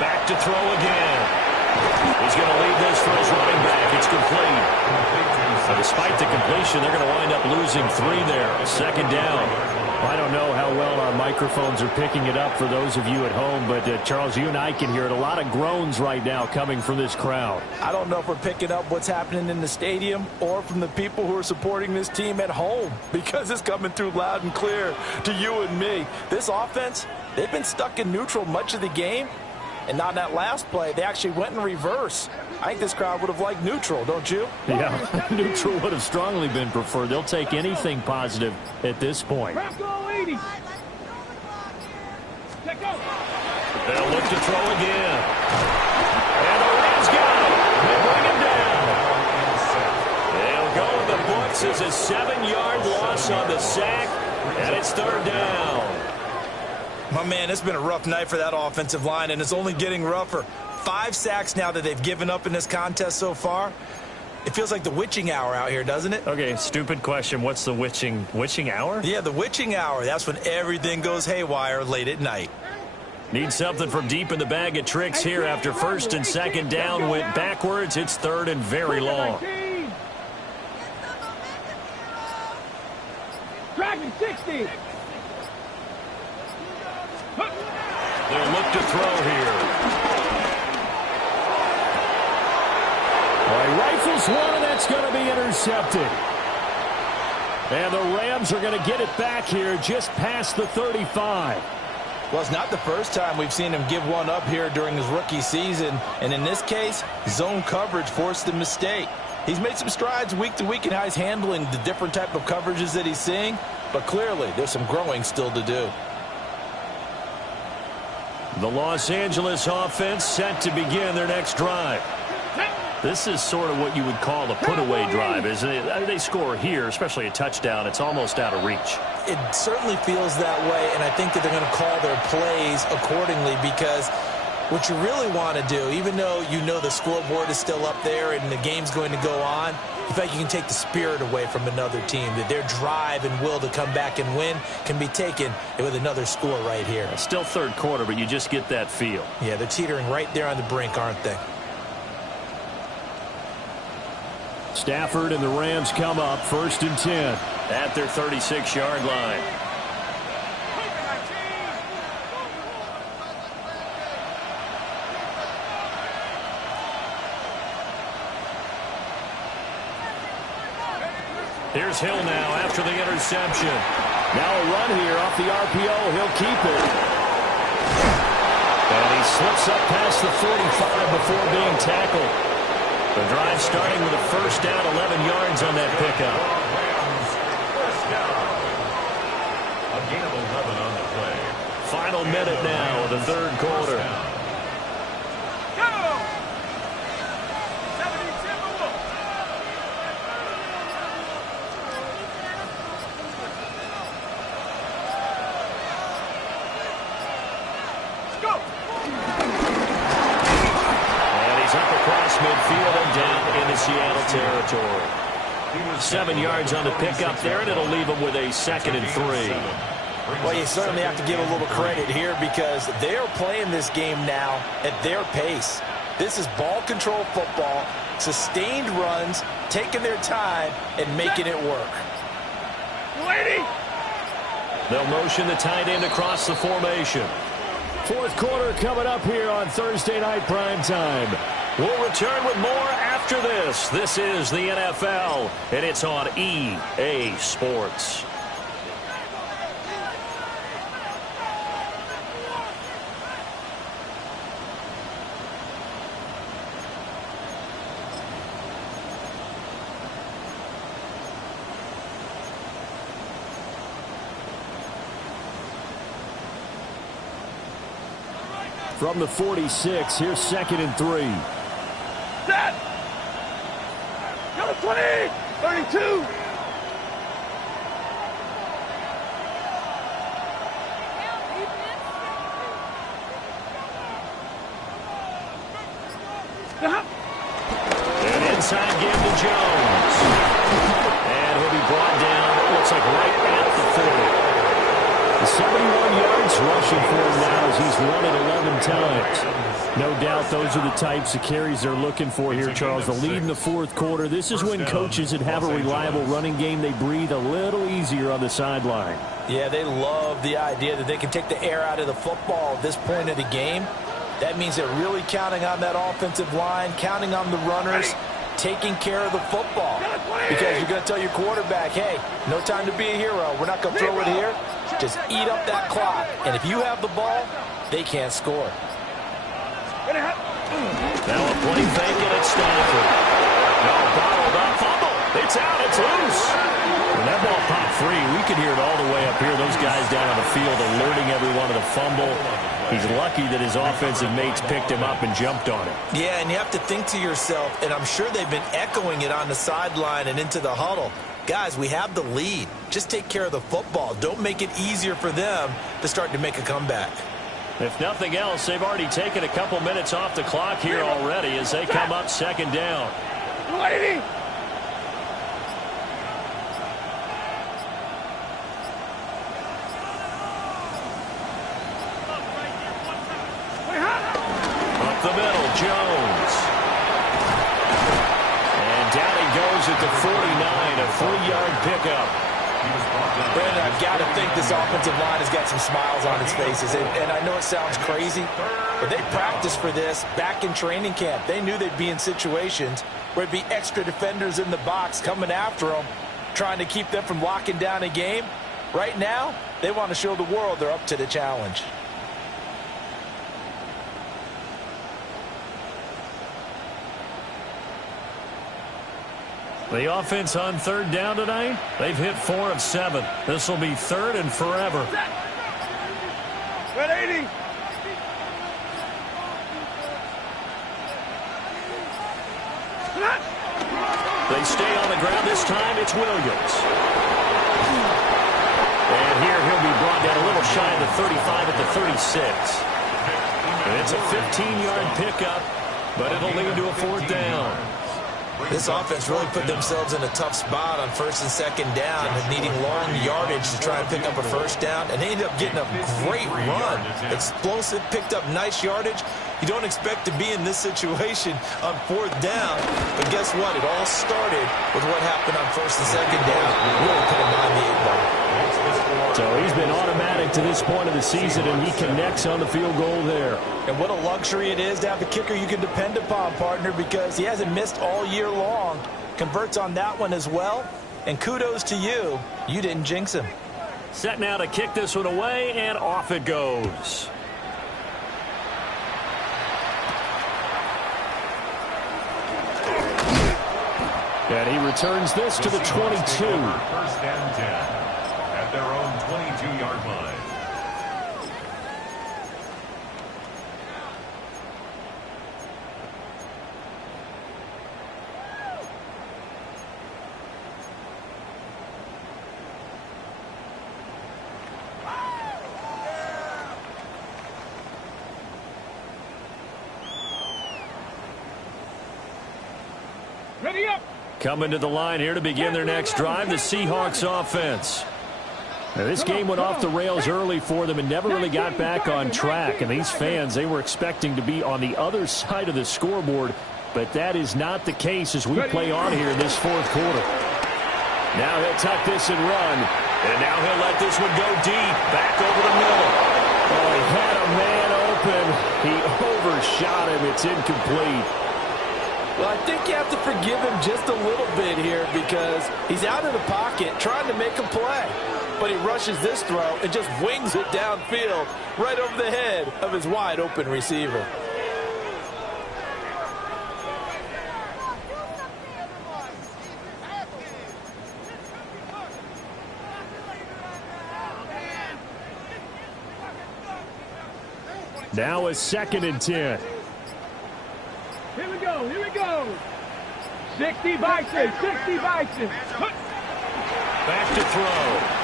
Back to throw again. He's going to leave this for his running back. It's complete. So despite the completion, they're going to wind up losing 3 there. Second down. I don't know how well our microphones are picking it up for those of you at home, but Charles, you and I can hear it. A lot of groans right now coming from this crowd. I don't know if we're picking up what's happening in the stadium or from the people who are supporting this team at home, because it's coming through loud and clear to you and me. This offense, they've been stuck in neutral much of the game, and on that last play, they actually went in reverse. I think this crowd would have liked neutral, don't you? Yeah, neutral would have strongly been preferred. They'll take anything positive at this point. They'll They'll look to throw again. And the Rams got him. They bring him down. They'll go in the books as a 7-yard loss on the sack, and it's 3rd down. My man, it's been a rough night for that offensive line, and it's only getting rougher. 5 sacks now that they've given up in this contest so far. It feels like the witching hour out here, doesn't it? Okay, stupid question. What's the witching hour? Yeah, the witching hour. That's when everything goes haywire late at night. Need something from deep in the bag of tricks here after 1st and 2nd down went backwards. It's 3rd and very long. Dragon 60. They'll look to throw here. All right, rifles one, and that's going to be intercepted. And the Rams are going to get it back here just past the 35. Well, it's not the first time we've seen him give one up here during his rookie season. And in this case, zone coverage forced the mistake. He's made some strides week to week in how he's handling the different type of coverages that he's seeing. But clearly, there's some growing still to do. The Los Angeles offense set to begin their next drive. This is sort of what you would call a put-away drive, isn't it? They score here, especially a touchdown. It's almost out of reach. It certainly feels that way, and I think that they're going to call their plays accordingly, because what you really want to do, even though you know the scoreboard is still up there and the game's going to go on, in fact, you can take the spirit away from another team, that their drive and will to come back and win can be taken with another score right here. Still 3rd quarter, but you just get that feel. Yeah, they're teetering right there on the brink, aren't they? Stafford and the Rams come up 1st and 10 at their 36-yard line. Here's Hill now after the interception. Now a run here off the RPO. He'll keep it. And he slips up past the 45 before being tackled. The drive starting with a 1st down, 11 yards on that pickup. First down. A gain of 11 on the play. Final minute now of the 3rd quarter. Midfield and down into Seattle territory. 7 yards on the pickup there, and it'll leave them with a 2nd and 3. Well, you certainly have to give a little credit here, because they're playing this game now at their pace. This is ball control football, sustained runs, taking their time, and making it work. They'll motion the tight end across the formation. 4th quarter coming up here on Thursday Night Primetime. We'll return with more after this. This is the NFL, and it's on EA Sports. From the 46, here's 2nd and 3. Set! Number 20! 32! And inside Jones. And he'll be brought down, looks like right at the 40. 71 yards rushing for him now as he's run it 11 times. No doubt those are the types of carries they're looking for here, Charles. The lead in the fourth quarter. This is when coaches that have a reliable running game, they breathe a little easier on the sideline. Yeah, they love the idea that they can take the air out of the football at this point of the game. That means they're really counting on that offensive line, counting on the runners, taking care of the football. Because you're going to tell your quarterback, hey, no time to be a hero. We're not going to throw it here. Just eat up that clock. And if you have the ball, they can't score. Now a play fake and it's Stafford. No, bottled up, fumble. It's out, it's loose. When that ball popped free, we could hear it all the way up here. Those guys down on the field alerting everyone of the fumble. He's lucky that his offensive mates picked him up and jumped on it. Yeah, and you have to think to yourself, and I'm sure they've been echoing it on the sideline and into the huddle. Guys, we have the lead. Just take care of the football. Don't make it easier for them to start to make a comeback. If nothing else, they've already taken a couple minutes off the clock here already as they come up second down. Up the middle, Jones. And down he goes at the 49, a 3-yard pickup. Brandon, I've got to think this offensive line has got some smiles on its faces. And I know it sounds crazy, but they practiced for this back in training camp. They knew they'd be in situations where there'd be extra defenders in the box coming after them, trying to keep them from locking down a game. Right now, they want to show the world they're up to the challenge. The offense on third down tonight, they've hit 4 of 7. This will be third and forever. Red 80. They stay on the ground. This time it's Williams. And here he'll be brought down a little shy of the 35 at the 36. And it's a 15-yard pickup, but it'll lead to a fourth down. This offense really put themselves in a tough spot on first and second down, needing long yardage to try and pick up a first down, and they ended up getting a great run. Explosive, picked up nice yardage. You don't expect to be in this situation on fourth down, but guess what? It all started with what happened on first and second down. Really put him on the 8-ball. So he's been automatic to this point of the season, and he connects on the field goal there. And what a luxury it is to have a kicker you can depend upon, partner, because he hasn't missed all year long. Converts on that one as well. And kudos to you. You didn't jinx him. Set now to kick this one away, and off it goes. And he returns this to the 22. First and 10 at their own 22-yard line. Ready up. Coming to the line here to begin their next drive, the Seahawks offense. Now, this game went off the rails early for them and never really got back on track. And these fans, they were expecting to be on the other side of the scoreboard, but that is not the case as we play on here in this fourth quarter. Now he'll tuck this and run, and now he'll let this one go deep, back over the middle. Oh, he had a man open. He overshot him. It's incomplete. Well, I think you have to forgive him just a little bit here because he's out of the pocket trying to make a play. But he rushes this throw and just wings it downfield right over the head of his wide-open receiver. Now a second and 10. Here we go. Here we go. 60 Bison. 60 Bison. Back to throw.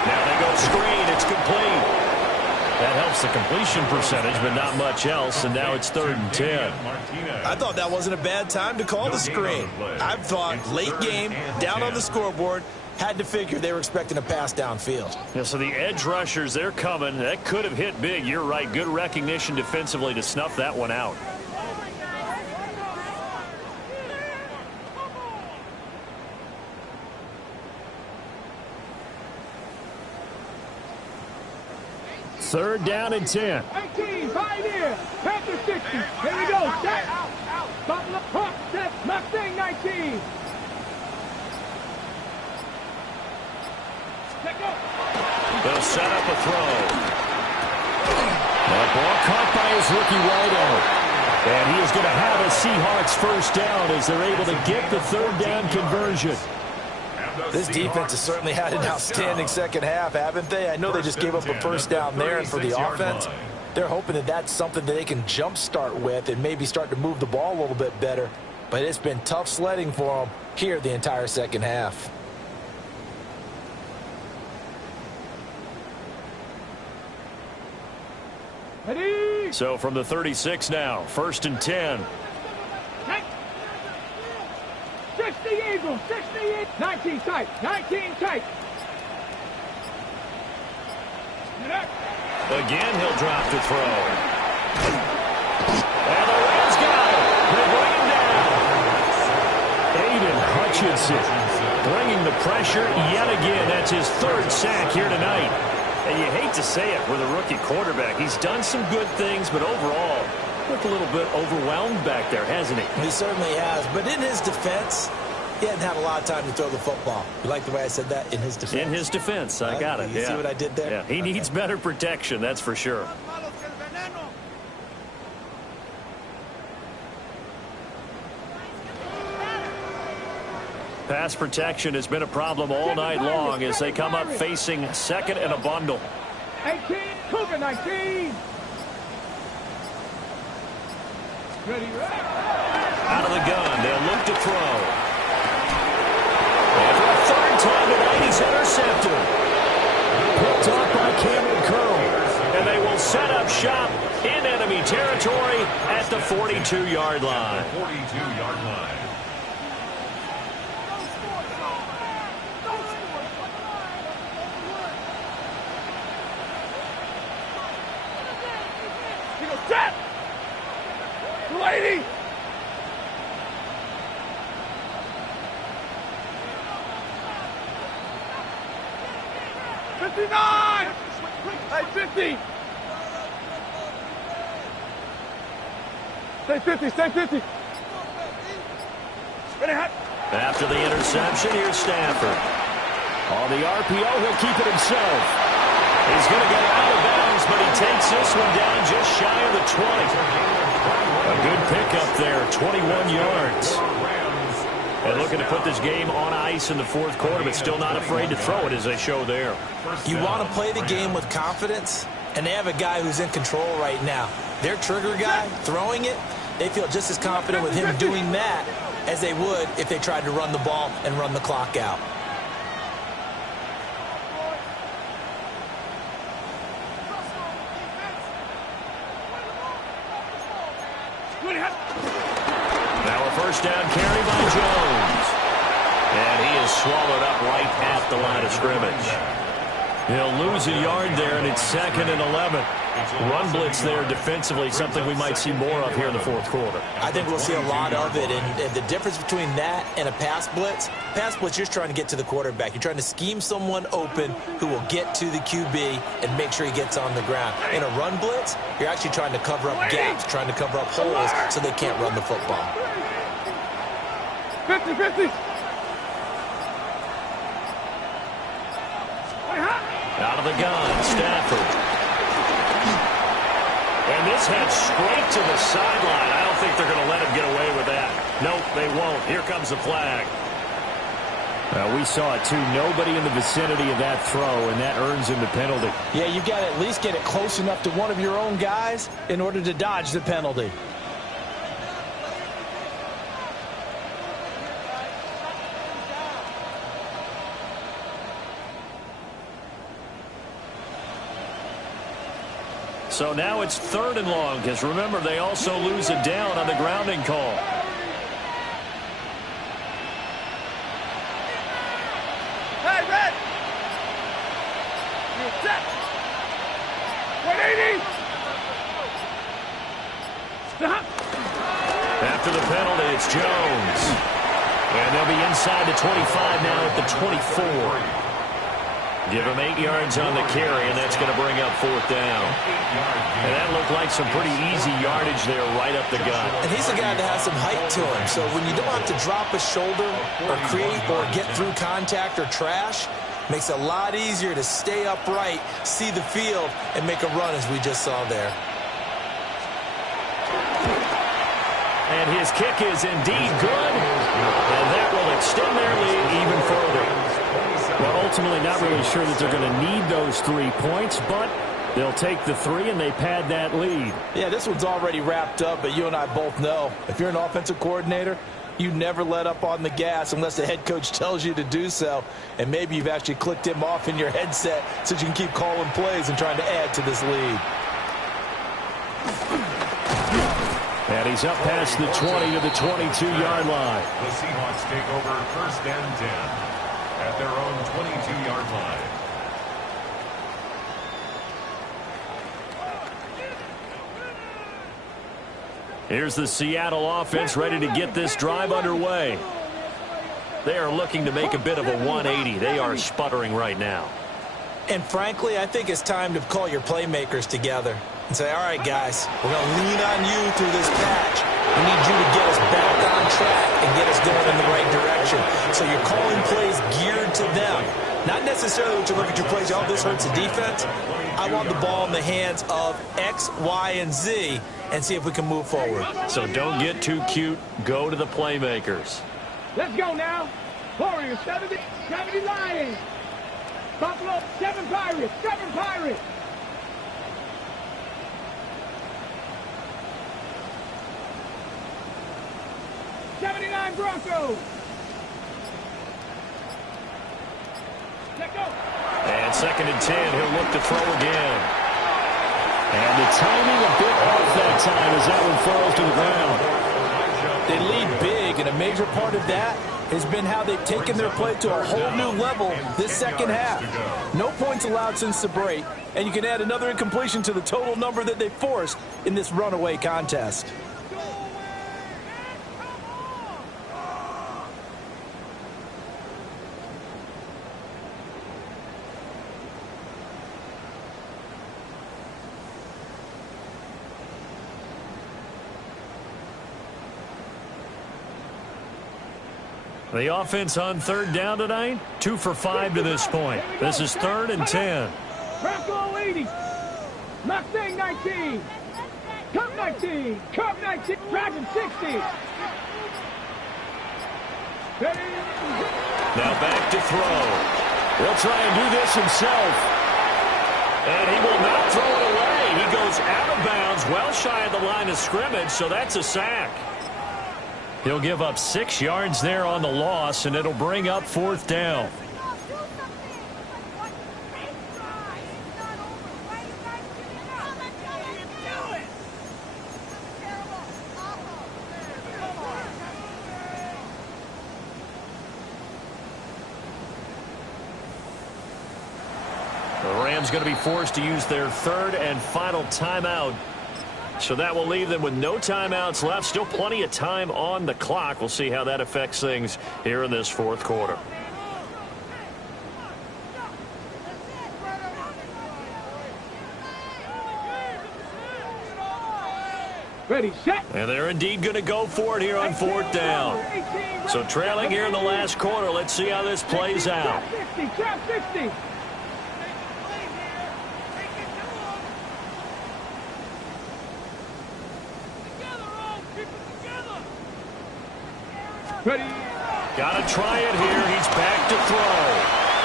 Now they go screen. It's complete. That helps the completion percentage, but not much else, and now it's 3rd and 10. I thought that wasn't a bad time to call the screen. I thought late game, down on the scoreboard, had to figure they were expecting a pass downfield. Yeah, so the edge rushers, they're coming. That could have hit big. You're right. Good recognition defensively to snuff that one out. Third down and 10. 18, pioneer. Panther 60. Here we go. Set. Stop the pump. Set. Mustang 19. They'll set up a throw. That ball caught by his rookie wideout. And he is going to have a Seahawks first down as they're able to get the 3rd down conversion. This defense has certainly had an outstanding second half, haven't they? I know they just gave up a first down there, and for the offense, they're hoping that that's something that they can jumpstart with and maybe start to move the ball a little bit better. But it's been tough sledding for them here the entire second half. Ready? So from the 36 now, 1st and 10. 60 Eagles, 60, 19 tight, 19 tight. Again, he'll drop the throw. And the Rams got him. They bring him down. Aiden Hutchinson bringing the pressure yet again. That's his 3rd sack here tonight. And you hate to say it with a rookie quarterback. He's done some good things, but overall, looked a little bit overwhelmed back there, hasn't he? He certainly has, but in his defense, he hadn't had a lot of time to throw the football. You like the way I said that? In his defense? In his defense, I got it. You see what I did there? Yeah, he needs better protection, that's for sure. Pass protection has been a problem all night long as they come up facing 2nd and a bundle. 18, Cougar 19. Ready, ready. Out of the gun, they'll look to throw. And for a 3rd time tonight, he's intercepted. Picked off by Cameron Curl. And they will set up shop in enemy territory at the 42-yard line. 42-yard line. Set! Lady! '59! Hey, 50! Stay 50, stay 50! Ready, hot! After the interception, here's Stafford. On the RPO, he'll keep it himself. He's going to get out of bounds, but he takes this one down just shy of the 20. A good pickup there, 21 yards. And looking to put this game on ice in the 4th quarter, but still not afraid to throw it as they show there. You want to play the game with confidence, and they have a guy who's in control right now. Their trigger guy, throwing it, they feel just as confident with him doing that as they would if they tried to run the ball and run the clock out. Now a first down carry by Jones. And he is swallowed up right at the line of scrimmage. He'll lose a yard there, and it's 2nd and 11. Run blitz there defensively, something we might see more of here in the 4th quarter. I think we'll see a lot of it, and the difference between that and a pass blitz, you're just trying to get to the quarterback. You're trying to scheme someone open who will get to the QB and make sure he gets on the ground. In a run blitz, you're actually trying to cover up gaps, trying to cover up holes so they can't run the football. 50-50! Out of the gun, Stafford. And this heads straight to the sideline. I don't think they're going to let him get away with that. Nope, they won't. Here comes the flag. We saw it, too. Nobody in the vicinity of that throw, and that earns him the penalty. Yeah, you've got to at least get it close enough to one of your own guys in order to dodge the penalty. So now it's 3rd and long, because remember, they also lose a down on the grounding call. Hey, Red! You're set! 180! Stop! After the penalty, it's Jones. And they'll be inside the 25 now at the 24. Give him 8 yards on the carry, and that's going to bring up 4th down. And that looked like some pretty easy yardage there right up the gut. And he's a guy that has some height to him, so when you don't have to drop a shoulder or create or get through contact or trash, makes it a lot easier to stay upright, see the field, and make a run as we just saw there. And his kick is indeed good, and that will extend their lead even further. Well, ultimately not really sure that they're going to need those 3 points, but they'll take the 3 and they pad that lead. Yeah, this one's already wrapped up, but you and I both know if you're an offensive coordinator, you never let up on the gas unless the head coach tells you to do so. And maybe you've actually clicked him off in your headset so you can keep calling plays and trying to add to this lead. And he's up past the 20 to the 22-yard line. The Seahawks take over 1st and 10 at their own 22-yard line. Here's the Seattle offense ready to get this drive underway. They are looking to make a bit of a 180. They are sputtering right now. And frankly, I think it's time to call your playmakers together and say, all right, guys, we're going to lean on you through this patch. We need you to get us back on track and get us going in the right direction. So you're calling plays geared to them. Not necessarily what you look at your plays, oh, this hurts the defense. I want the ball in the hands of X, Y, and Z and see if we can move forward. So don't get too cute. Go to the playmakers. Let's go now. Warriors, 70 Lions. Buffalo, 7 Pirates, 7 Pirates. '79 Broncos. Let go. And 2nd and 10, he'll look to throw again. And the timing a bit off that time as that one falls to the ground. They lead big, and a major part of that has been how they've taken their play to a whole new level this second half. No points allowed since the break, and you can add another incompletion to the total number that they forced in this runaway contest. The offense on 3rd down tonight, 2 for 5 to this point. This is 3rd and 10. Bronco 80. Mustang 19. Cup 19. Cup 19. Dragon 60. Now back to throw. He'll try and do this himself. And he will not throw it away. He goes out of bounds, well shy of the line of scrimmage, so that's a sack. He'll give up 6 yards there on the loss, and it'll bring up 4th down. The Rams going to be forced to use their 3rd and final timeout. So that will leave them with no timeouts left. Still plenty of time on the clock. We'll see how that affects things here in this 4th quarter. Ready, set. And they're indeed going to go for it here on 4th down. So trailing here in the last quarter. Let's see how this plays out. 60. Ready. Got to try it here. He's back to throw.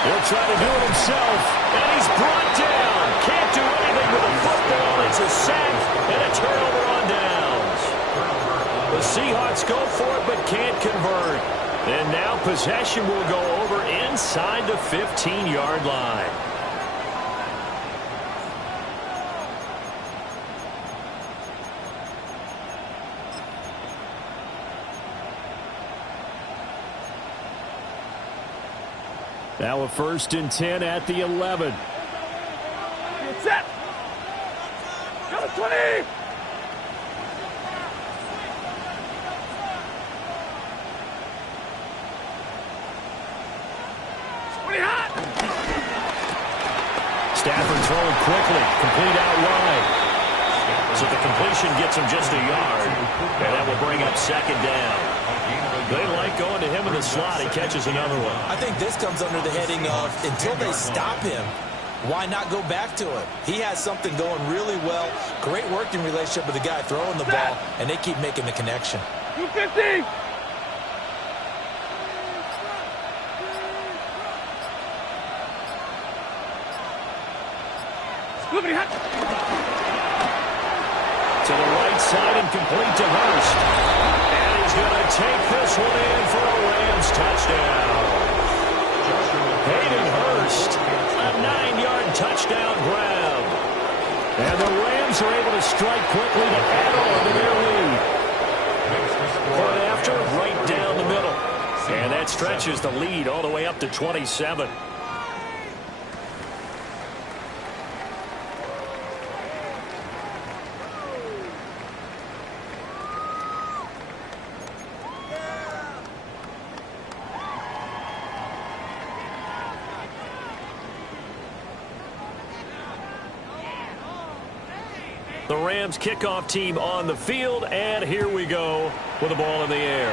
He'll try to do it himself. And he's brought down. Can't do anything with the football. It's a sack and a turnover on downs. The Seahawks go for it but can't convert. And now possession will go over inside the 15-yard line. Now a 1st and 10 at the 11. Get set. Go 20. Stafford throwing quickly, complete out wide. So the completion gets him just a yard, and that will bring up 2nd down. They like going to him in the slot. He catches another one. I think this comes under the heading of until they stop him, why not go back to him? He has something going really well, great working relationship with the guy throwing the ball, and they keep making the connection. 250. To the right side and complete to Hurst. And he's going to take this one in for a Rams touchdown. Hayden Hurst, a 9-yard touchdown grab. And the Rams are able to strike quickly to add on to their lead. Point after, right down the middle. And that stretches the lead all the way up to 27. The Rams kickoff team on the field, and here we go with the ball in the air.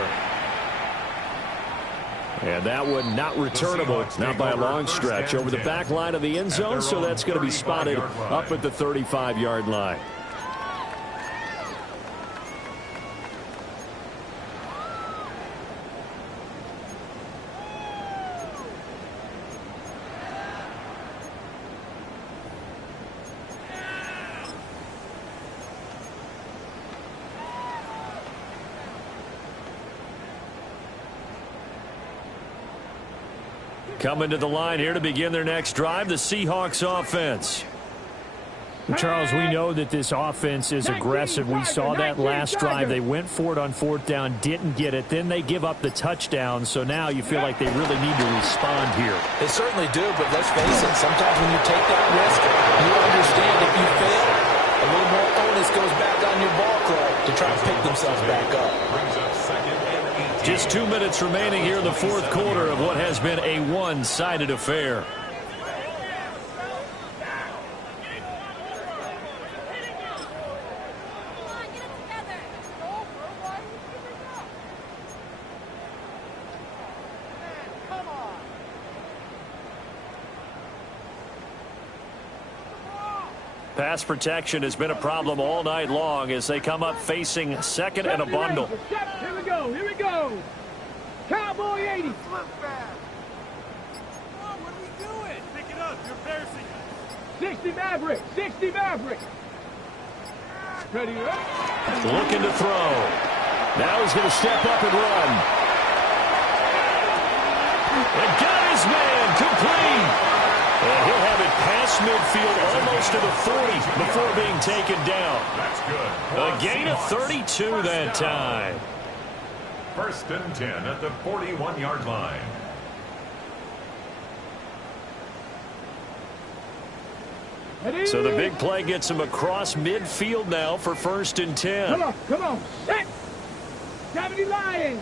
And that one not returnable, not by a long stretch, over the back line of the end zone, so that's going to be spotted up at the 35-yard line. Coming to the line here to begin their next drive, the Seahawks offense. Charles, we know that this offense is aggressive. We saw that last drive. They went for it on 4th down, didn't get it. Then they give up the touchdown. So now you feel like they really need to respond here. They certainly do, but let's face it, sometimes when you take that risk, you understand if you fail, a little more onus goes back on your ball club to try and pick themselves back up. Just 2 minutes remaining here in the 4th quarter of what has been a one-sided affair. Pass protection has been a problem all night long as they come up facing 2nd and a bundle. Here we go. Here we go. Cowboy 80. Flip back. Oh, what are we doing? Pick it up. You're embarrassing. 60 Maverick. 60 Maverick. Ready up. Looking to throw. Now he's going to step up and run. And got his man complete. And he'll have it past midfield almost to the 40 before being taken down. That's good. A gain of 32 that time. 1st and 10 at the 41-yard line. So the big play gets him across midfield now for 1st and 10. Come on, come on. Set. 70 Lions.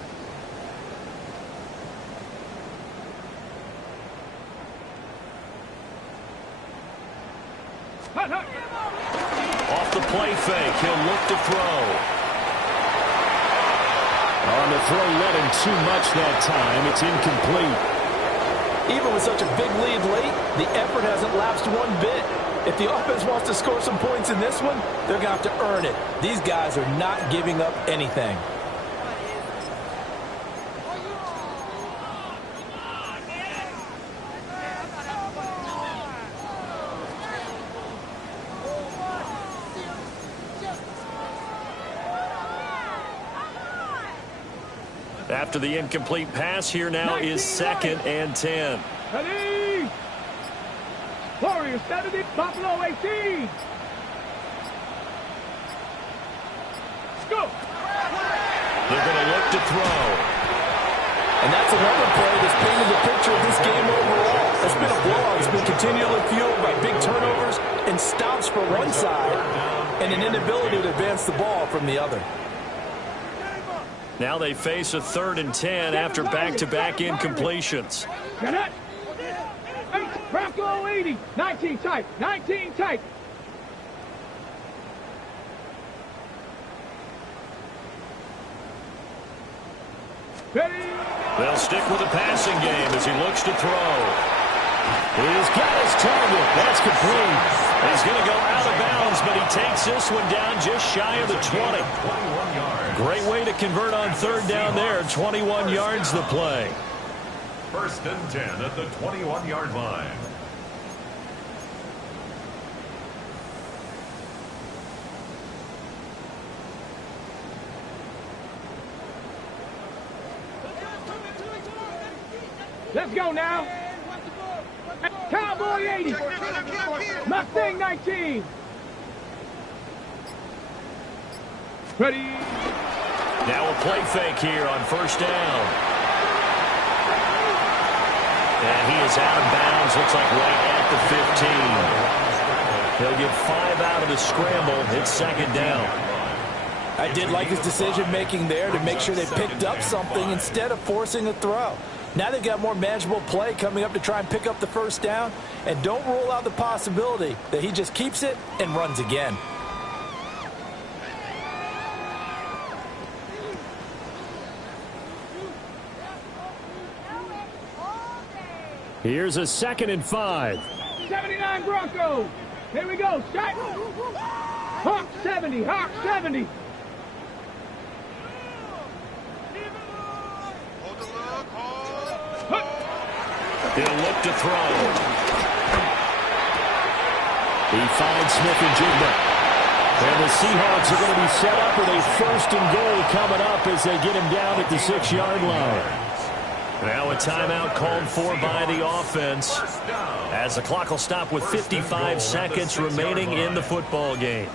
Off the play fake, he'll look to throw. On the throw, led him too much that time. It's incomplete. Even with such a big lead late, the effort hasn't lapsed one bit. If the offense wants to score some points in this one, they're going to have to earn it. These guys are not giving up anything. After the incomplete pass, here now is 2nd and 10. Ready. Warriors 70, Buffalo 18. Let's go. They're going to look to throw. And that's another play that's painted the picture of this game overall. It's been a blowout. It's been continually fueled by big turnovers and stops for one side and an inability to advance the ball from the other. Now they face a 3rd and 10 after back-to-back incompletions. Bronco 80, 19 tight, 19 tight. Ready? They'll stick with the passing game as he looks to throw. He's got his target. That's complete. He's going to go out of bounds, but he takes this one down just shy of the 20. Great way to convert on 3rd down there. 21 yards the play. 1st and 10 at the 21-yard line. Let's go now. Cowboy 80. Mustang 19. Ready. Now a play fake here on 1st down. And he is out of bounds. Looks like right at the 15. He'll get 5 out of the scramble. It's 2nd down. I did like his decision-making there to make sure they picked up something instead of forcing a throw. Now they've got more manageable play coming up to try and pick up the 1st down, and don't rule out the possibility that he just keeps it and runs again. Here's a 2nd and 5. 79 Broncos. Here we go. Shot. Hawk 70. Hawk 70. He'll look to throw. He finds Smith-Njigba. And the Seahawks are going to be set up with a 1st and goal coming up as they get him down at the 6-yard line. Now a timeout called for by the offense as the clock will stop with 55 seconds remaining in the football game.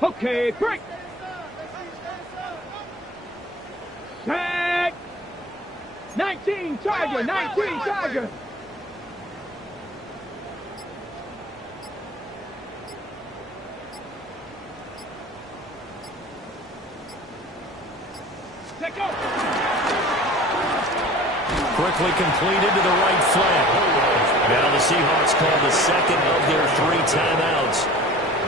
Okay, break. Set. 19 Tiger, 19 Tiger. Let go. Quickly completed to the right flank. Now the Seahawks call the 2nd of their 3 timeouts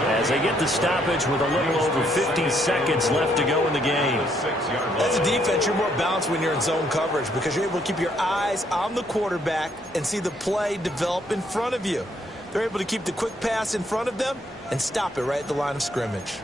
as they get the stoppage with a little over 50 seconds left to go in the game. As a defense, you're more balanced when you're in zone coverage because you're able to keep your eyes on the quarterback and see the play develop in front of you. They're able to keep the quick pass in front of them and stop it right at the line of scrimmage.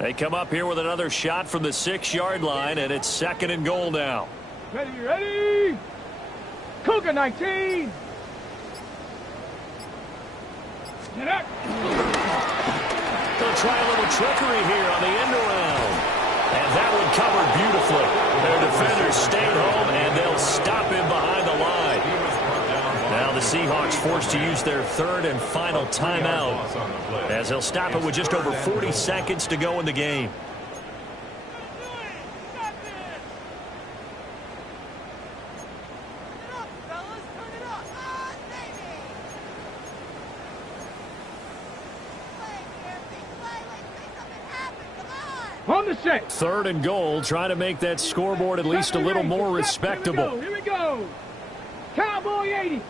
They come up here with another shot from the 6-yard line, and it's 2nd and goal now. Ready, ready. Cougar 19. Get up. They'll try a little trickery here on the end around. And that one covered beautifully. Their defenders stayed home, and they'll stop him behind the line. Now the Seahawks forced to use their 3rd and final timeout as they'll stop it with just over 40 seconds to go in the game. On the set. 3rd and goal, trying to make that scoreboard at least a little more respectable. Here we go. Cowboy 80.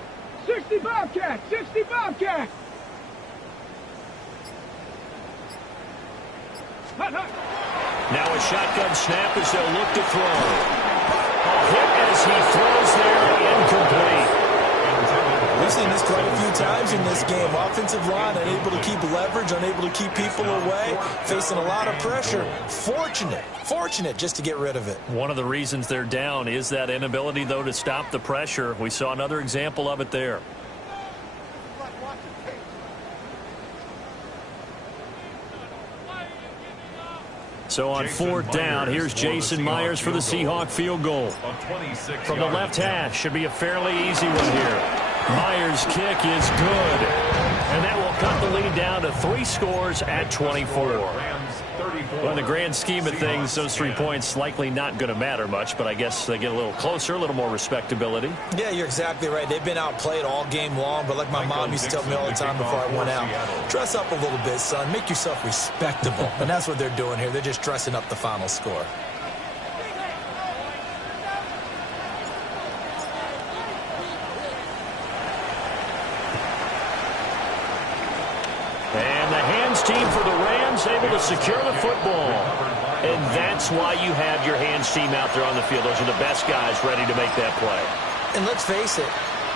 60 Bobcat. 60 Bobcat. Now a shotgun snap as they'll look to throw. A hit as he throws there, incomplete. We've seen this quite a few times in this game. Offensive line unable to keep leverage, unable to keep people away, facing a lot of pressure. Fortunate just to get rid of it. One of the reasons they're down is that inability, though, to stop the pressure. We saw another example of it there. So on fourth down, here's Jason Myers for the Seahawk field goal. From the left hash, should be a fairly easy one here. Myers' kick is good. And that will cut the lead down to 3 scores at 24. Well, in the grand scheme of things, those 3 points likely not going to matter much, but I guess they get a little closer, a little more respectability. Yeah, you're exactly right. They've been outplayed all game long, but like my mom used to tell me all the time before I went out, dress up a little bit, son. Make yourself respectable. And that's what they're doing here. They're just dressing up the final score. And the hands team for the Rams able to secure the football. And that's why you have your hands team out there on the field. Those are the best guys ready to make that play. And let's face it,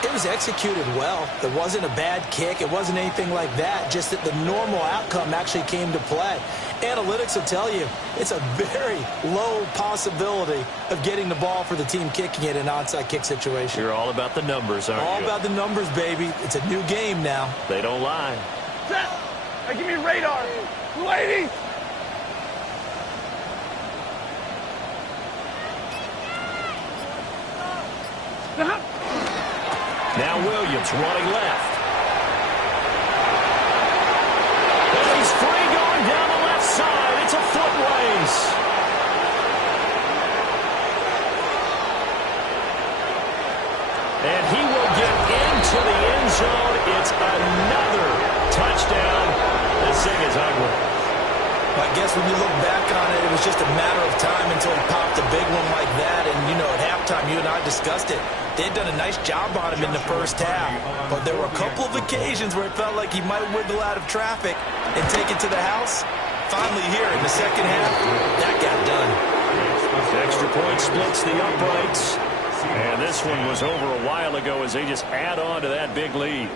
it was executed well. It wasn't a bad kick. It wasn't anything like that. Just that the normal outcome actually came to play. Analytics will tell you it's a very low possibility of getting the ball for the team kicking it in an onside kick situation. You're all about the numbers, aren't you? All about the numbers, baby. It's a new game now. They don't lie. Hey, give me radar. Lady. Now Williams running left. And he's free going down the left side. It's a foot race. And he will get into the end zone. It's another touchdown. This thing is ugly. I guess when you look back on it, it was just a matter of time until he popped a big one like that. And, you know, at halftime, you and I discussed it. They had done a nice job on him in the first half. But there were a couple of occasions where it felt like he might wiggle out of traffic and take it to the house. Finally here in the second half, that got done. Extra point splits the uprights. And this one was over a while ago as they just add on to that big lead.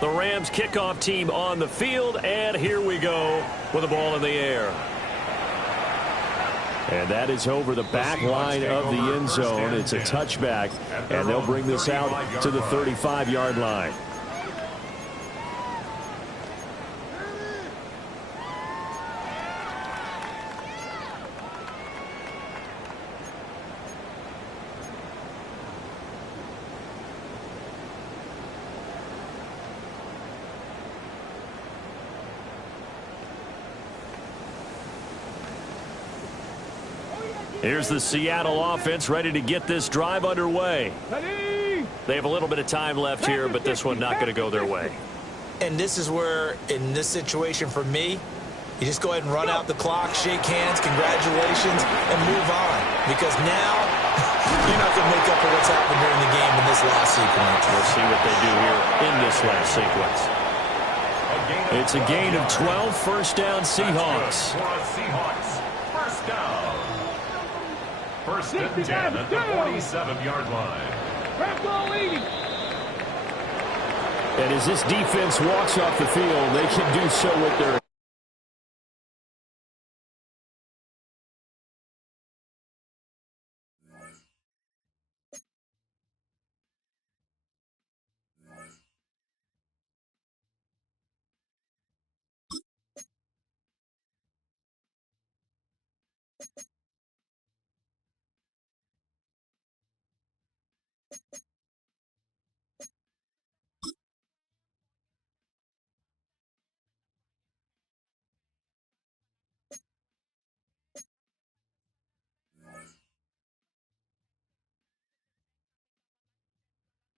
The Rams kickoff team on the field, and here we go with the ball in the air. And that is over the back line of the end zone. It's a touchback, and they'll bring this out to the 35-yard line. Here's the Seattle offense ready to get this drive underway. They have a little bit of time left here, but this one not going to go their way. And this is where, in this situation for me, you just go ahead and run out the clock, shake hands, congratulations, and move on. Because now, you're not going to make up for what's happened during the game in this last sequence. We'll see what they do here in this last sequence. It's a gain of 12, first down Seahawks. First down. First and 10 at the 47-yard line. And as this defense walks off the field, they can do so with their